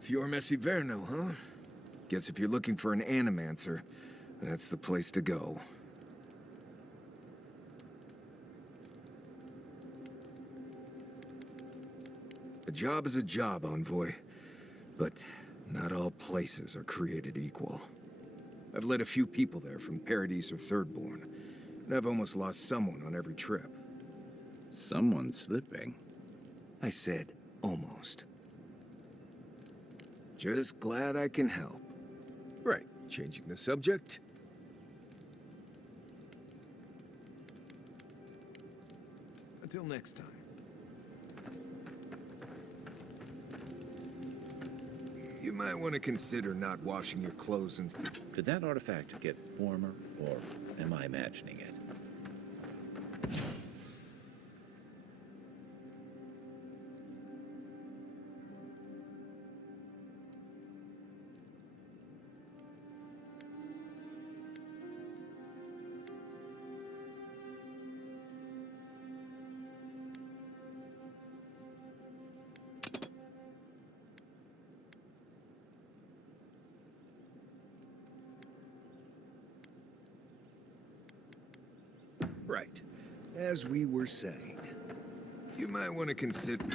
Fior Verno, huh? Guess if you're looking for an animancer, that's the place to go. A job is a job, Envoy. But not all places are created equal. I've led a few people there from Paradise or Thirdborn, and I've almost lost someone on every trip. Someone's slipping. I said almost. Just glad I can help. Right, changing the subject. Until next time. You might want to consider not washing your clothes and... Did that artifact get warmer, or am I imagining it? Right. As we were saying, you might want to consider...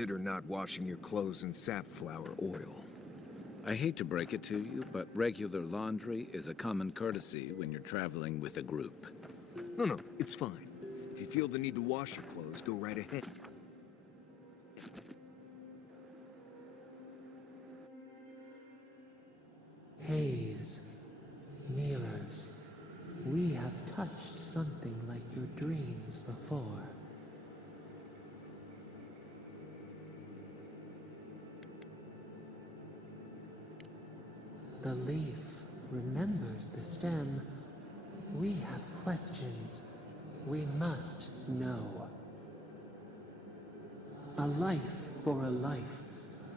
Consider not washing your clothes in safflower oil. I hate to break it to you, but regular laundry is a common courtesy when you're traveling with a group. No, it's fine. If you feel the need to wash your clothes, go right ahead. Haze, mirrors, we have touched something like your dreams before. The leaf remembers the stem. We have questions. We must know. A life for a life.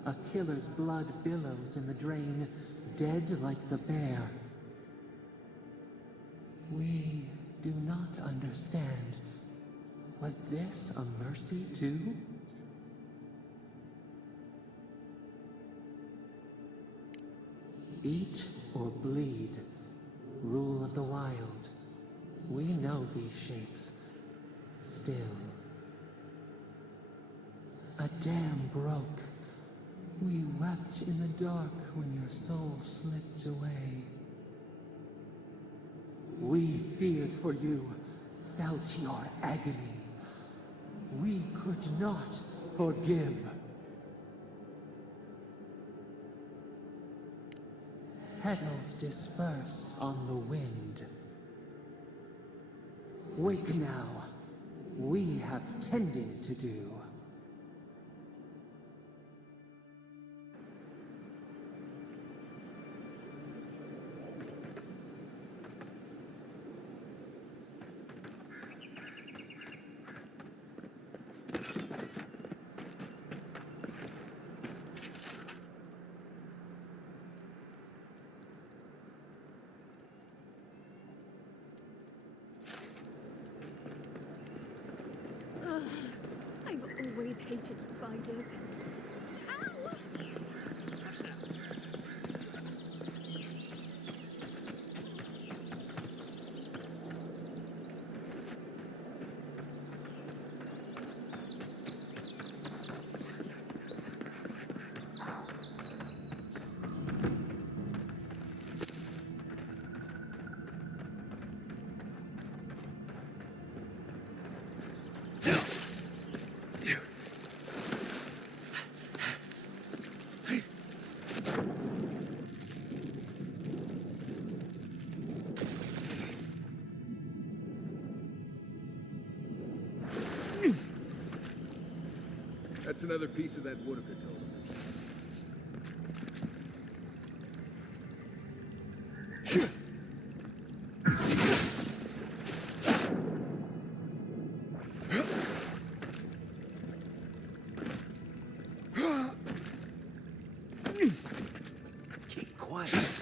A killer's blood billows in the drain, dead like the bear. We do not understand. Was this a mercy too? Eat or bleed. Rule of the wild. We know these shapes. Still. A dam broke. We wept in the dark when your soul slipped away. We feared for you, felt your agony. We could not forgive. Petals disperse on the wind. Wake now. We have tending to do. I've always hated spiders. Ow! That's another piece of that Woodaka totem. Keep quiet.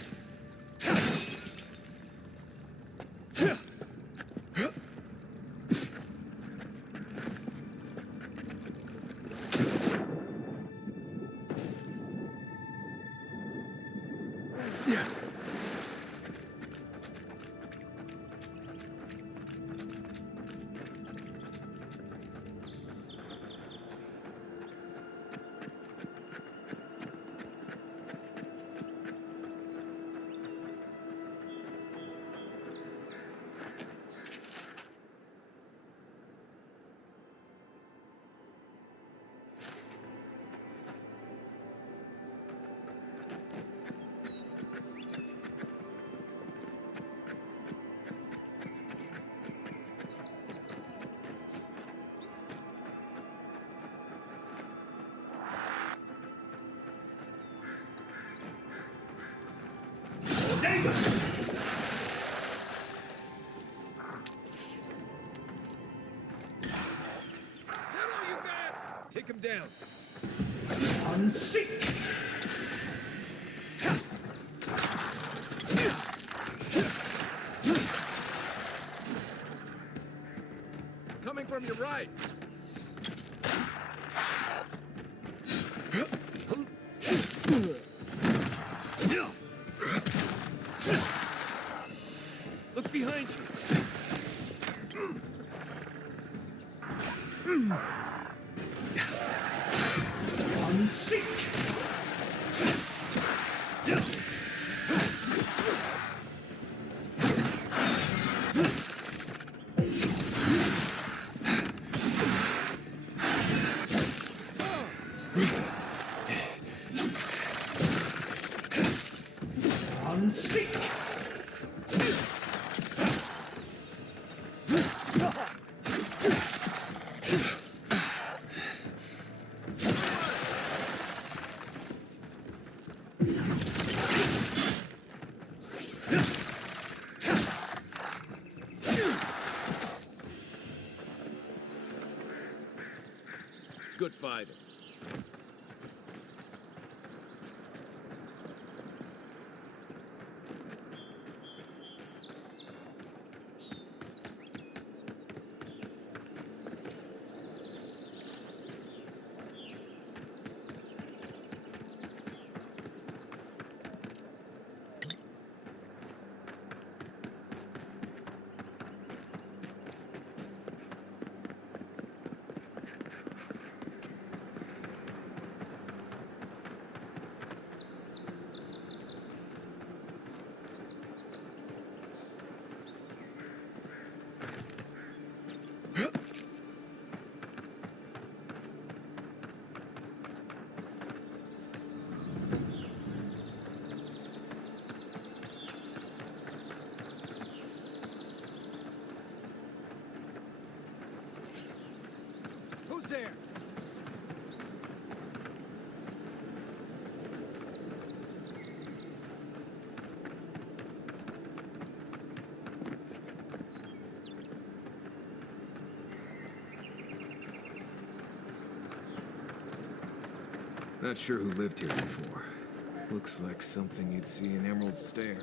Take him down. Unseek! Coming from your right. Look behind you. Unseek! Unseek! Good fighting. Not sure who lived here before. Looks like something you'd see in Emerald Stair.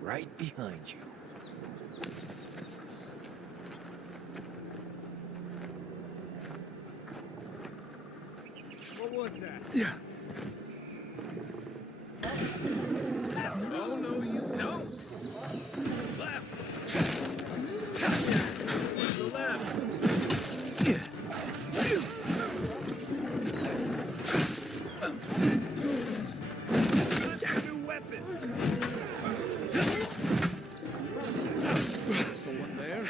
Right behind you. What was that? Yeah. Oh, no, you don't. Left. To the left. That's a new weapon. Someone there?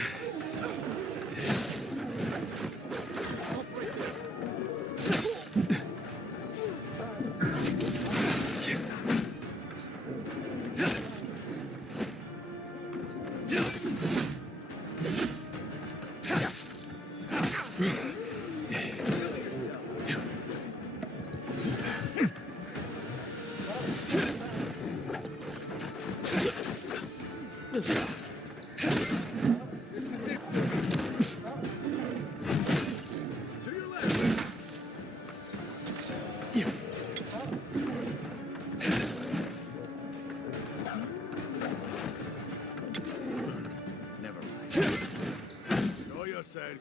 Never mind. Show yourself.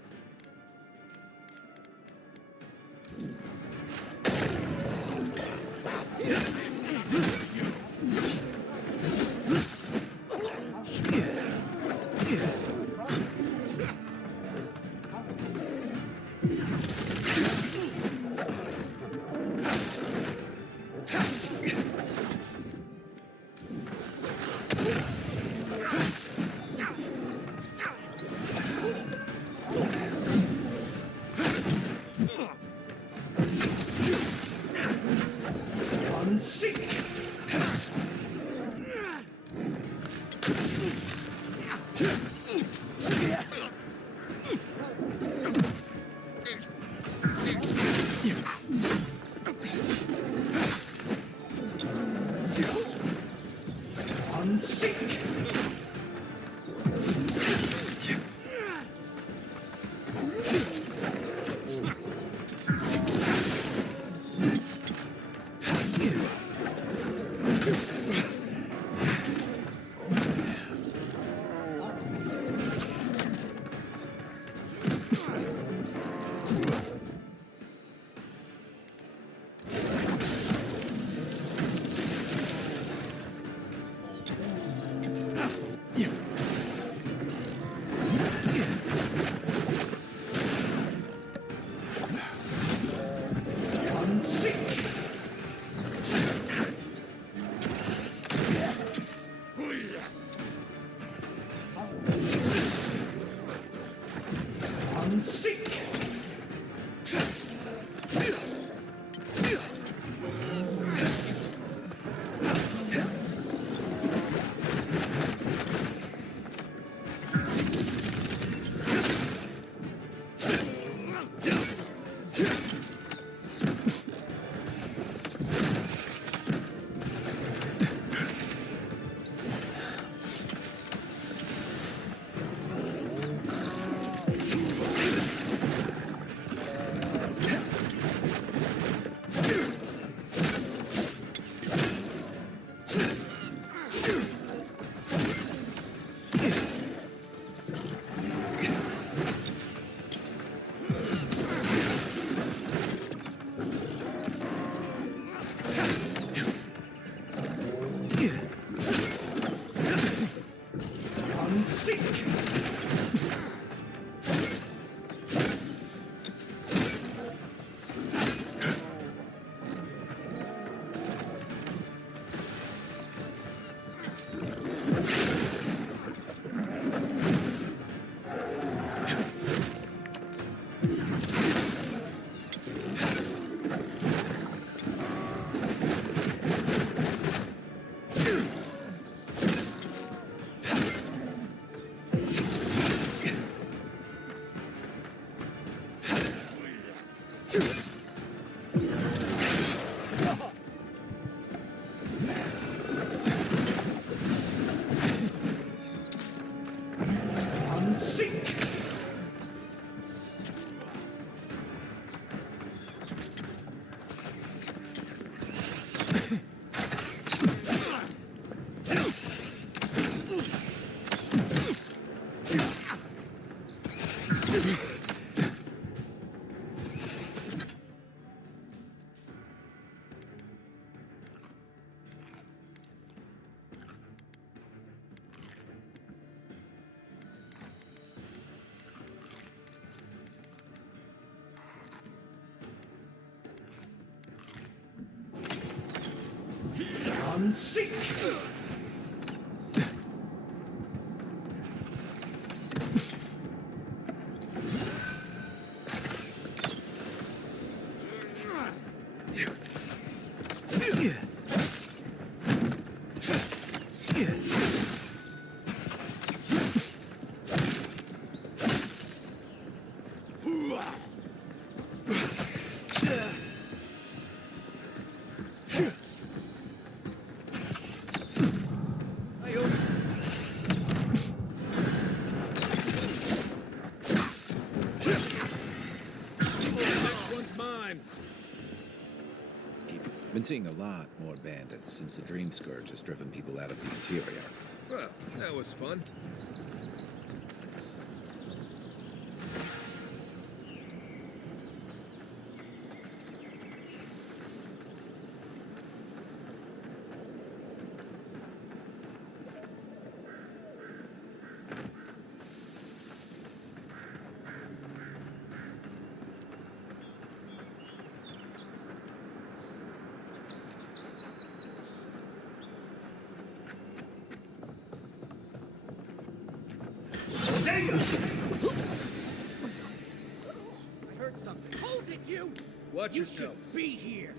Been seeing a lot more bandits since the Dream Scourge has driven people out of the interior. Well, that was fun. I heard something. Hold it, you! Watch You yourself. should be here.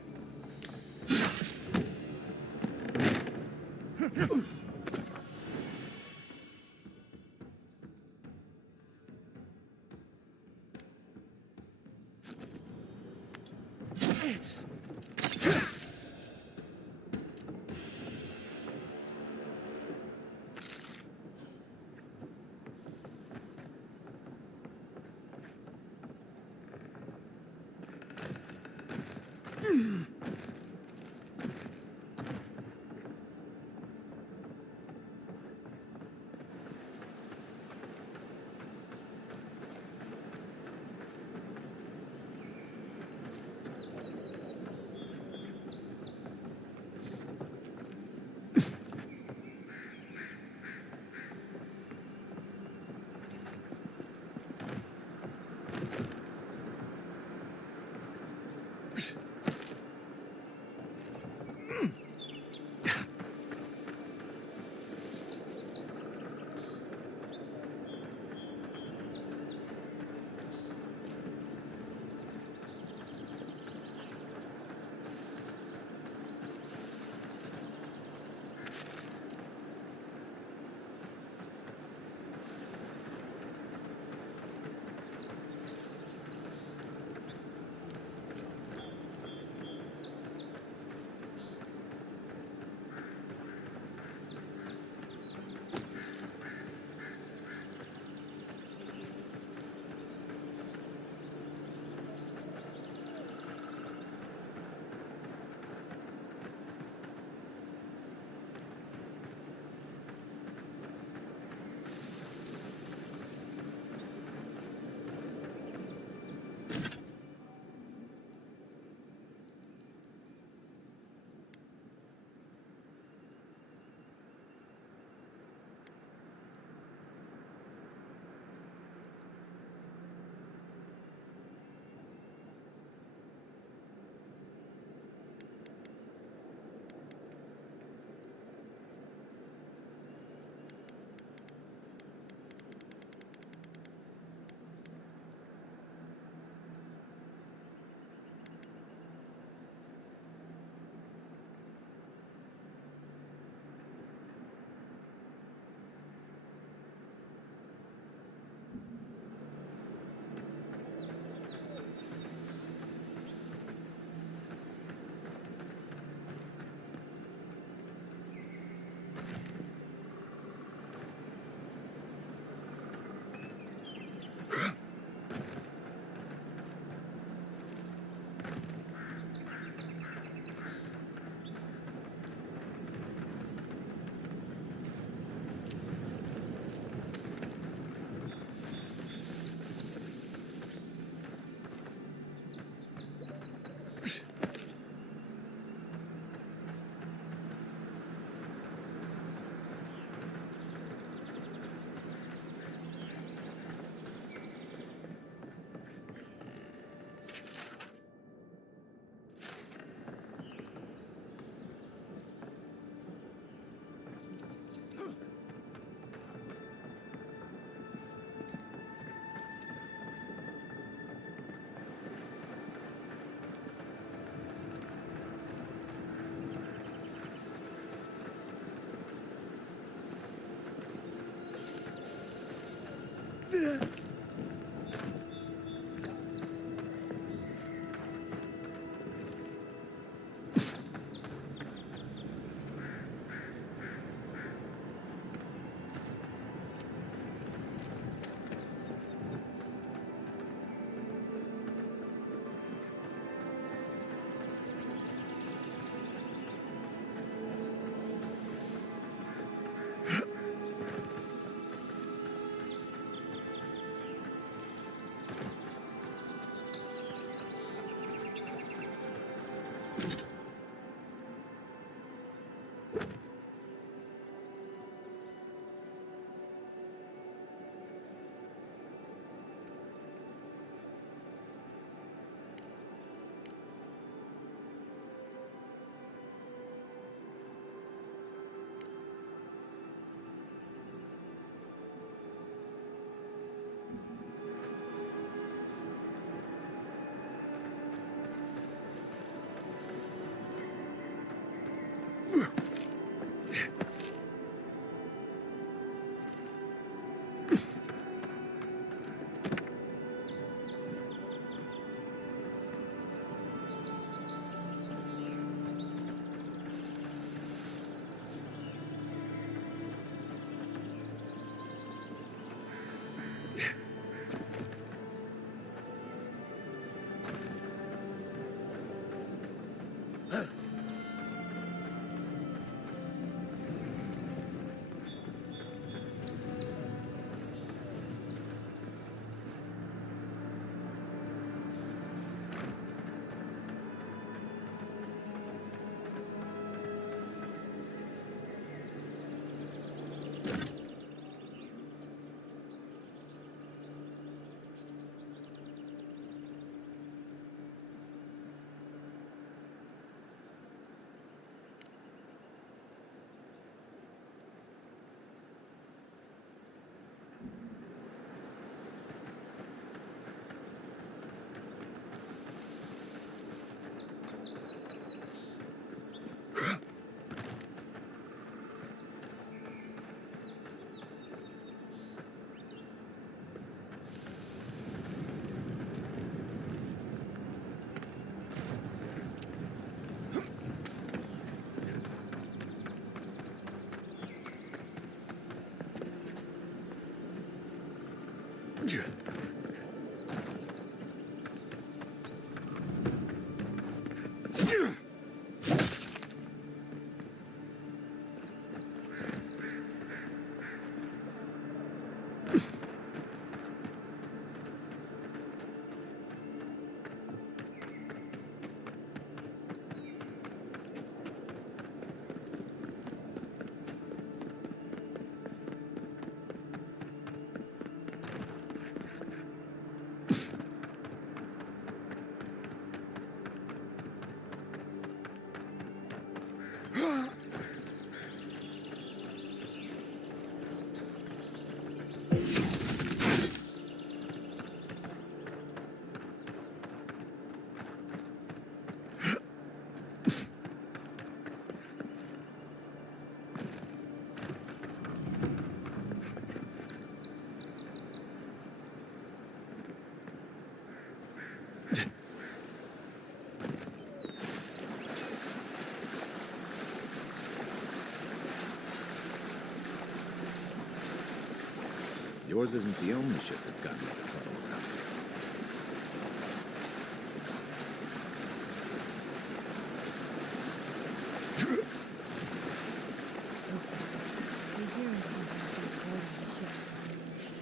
Yours isn't the only ship that's gotten into trouble around here.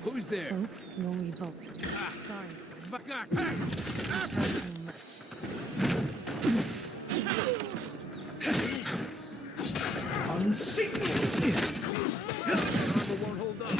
Who's there? Folks, no revolt. Sorry. Fuck off! Too much. Armor won't hold up.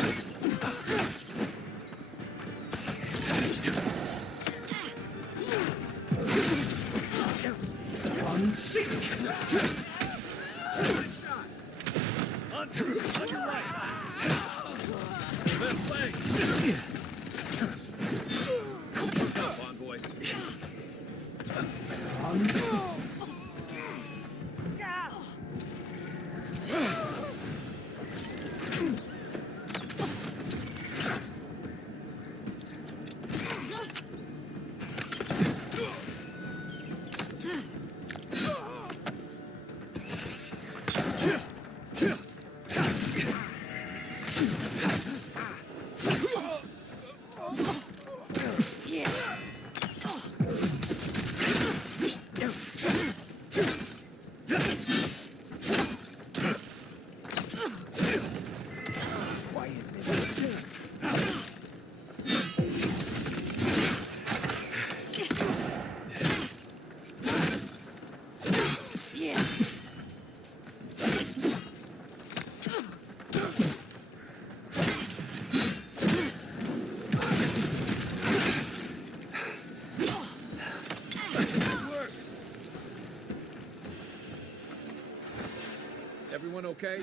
okay?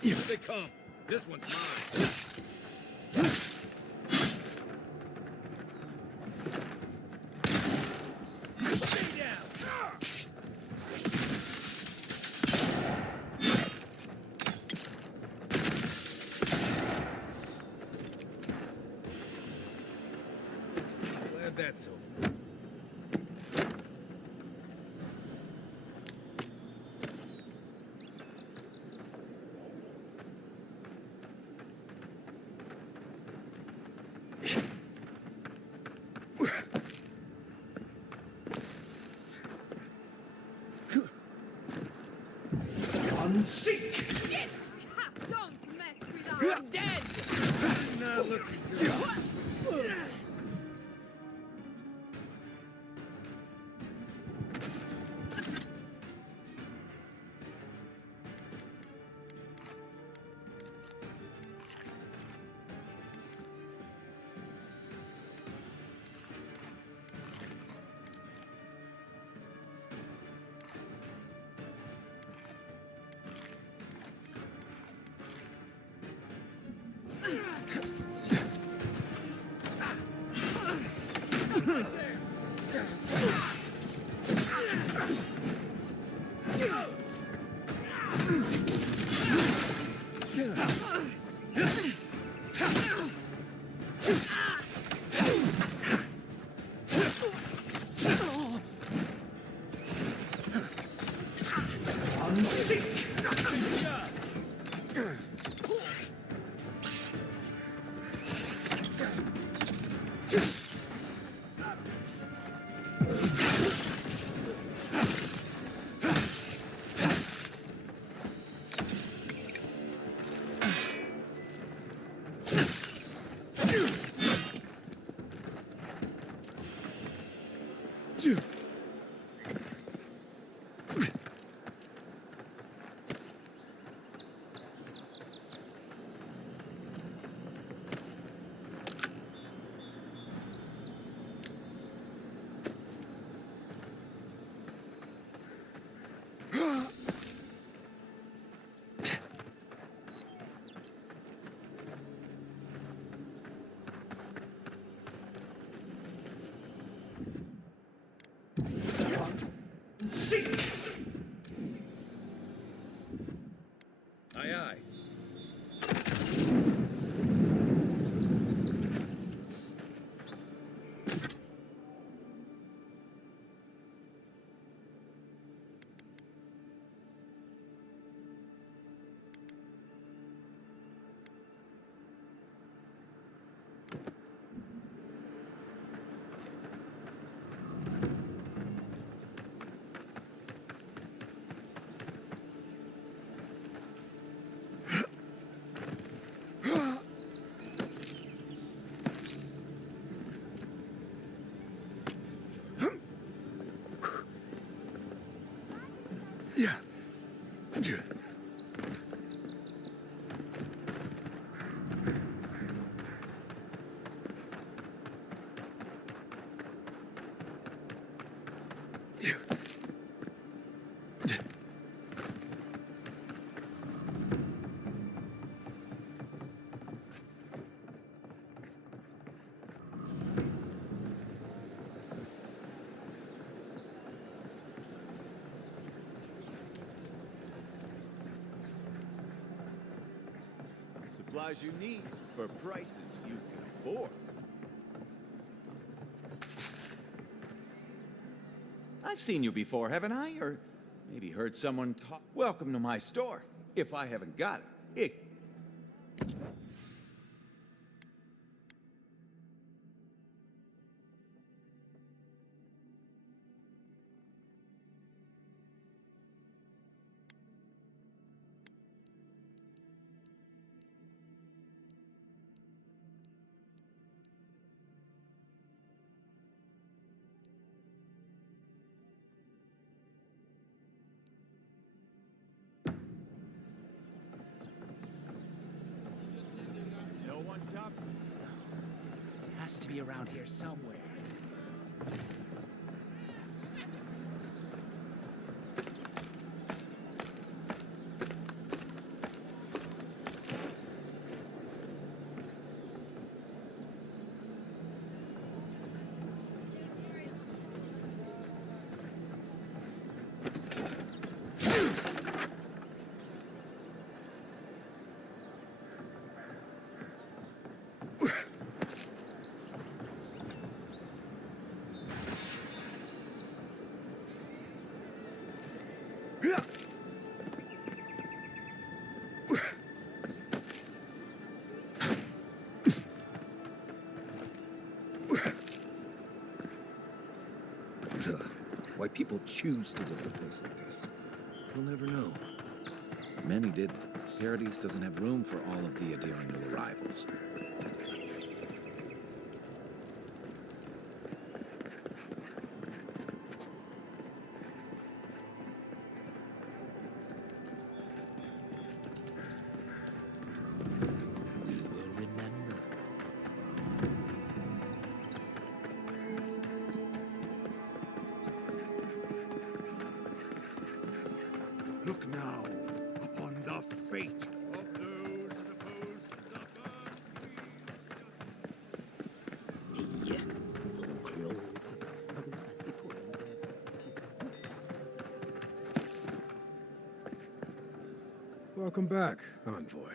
Here they come. This one's mine. Stay down. Glad that's over. Seek! Shit! Ha! Don't mess with our dead! Now look at you. Seek! Aye, aye. Supplies you need for prices you can afford. I've seen you before, haven't I? Or maybe heard someone talk. Welcome to my store. If I haven't got it. No one top. It has to be around here somewhere. Why people choose to live a place like this, we'll never know. Many did. Paradise doesn't have room for all of the endearing new arrivals. We will remember. Look now upon the fate of those supposed to Yeah, so close. But the last report in there. Welcome back, Envoy.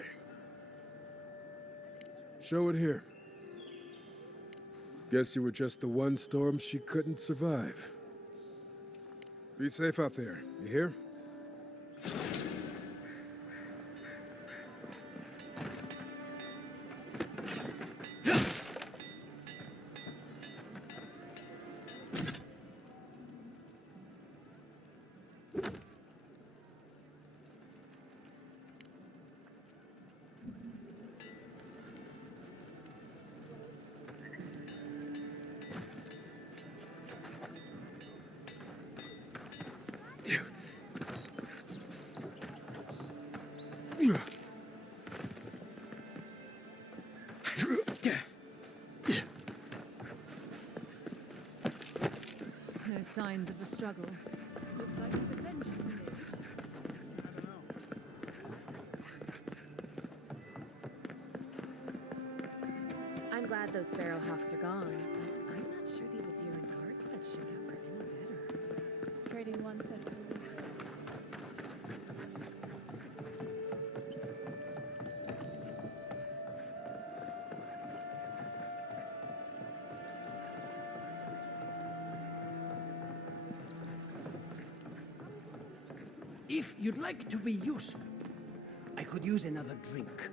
Show it here. Guess you were just the one storm she couldn't survive. Be safe out there, you hear? No signs of a struggle. Looks like it's adventure to me. I'm glad those sparrowhawks are gone, but I'm not sure these Adiran guards that showed up are any better. Trading one thing. If you'd like to be useful, I could use another drink.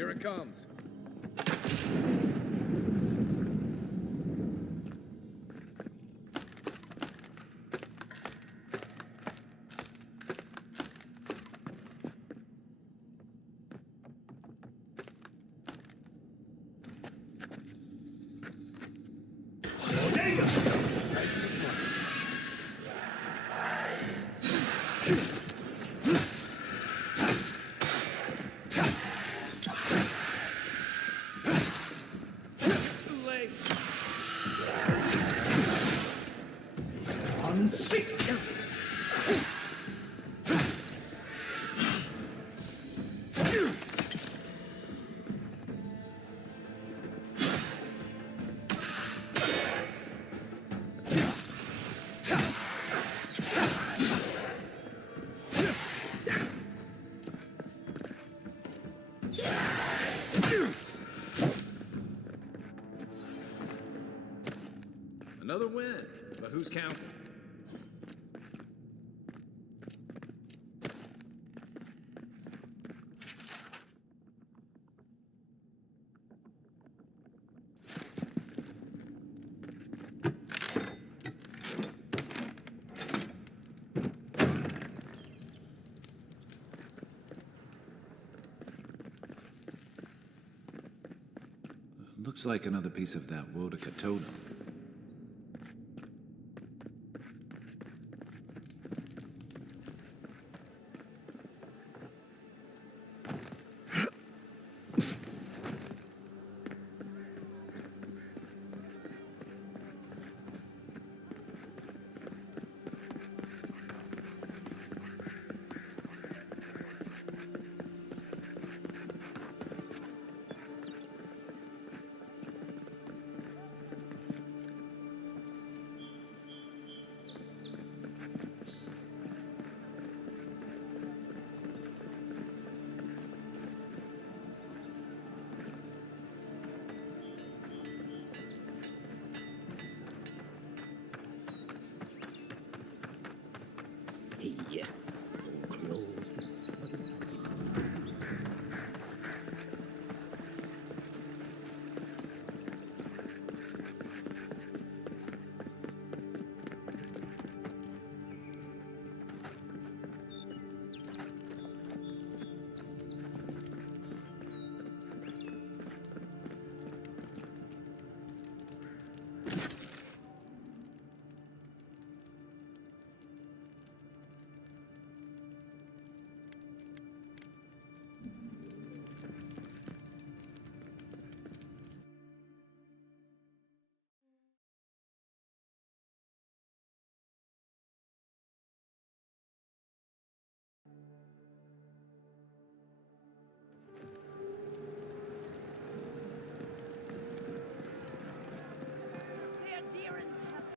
Here it comes. Another win, but who's counting? Looks like another piece of that Wodaka totem.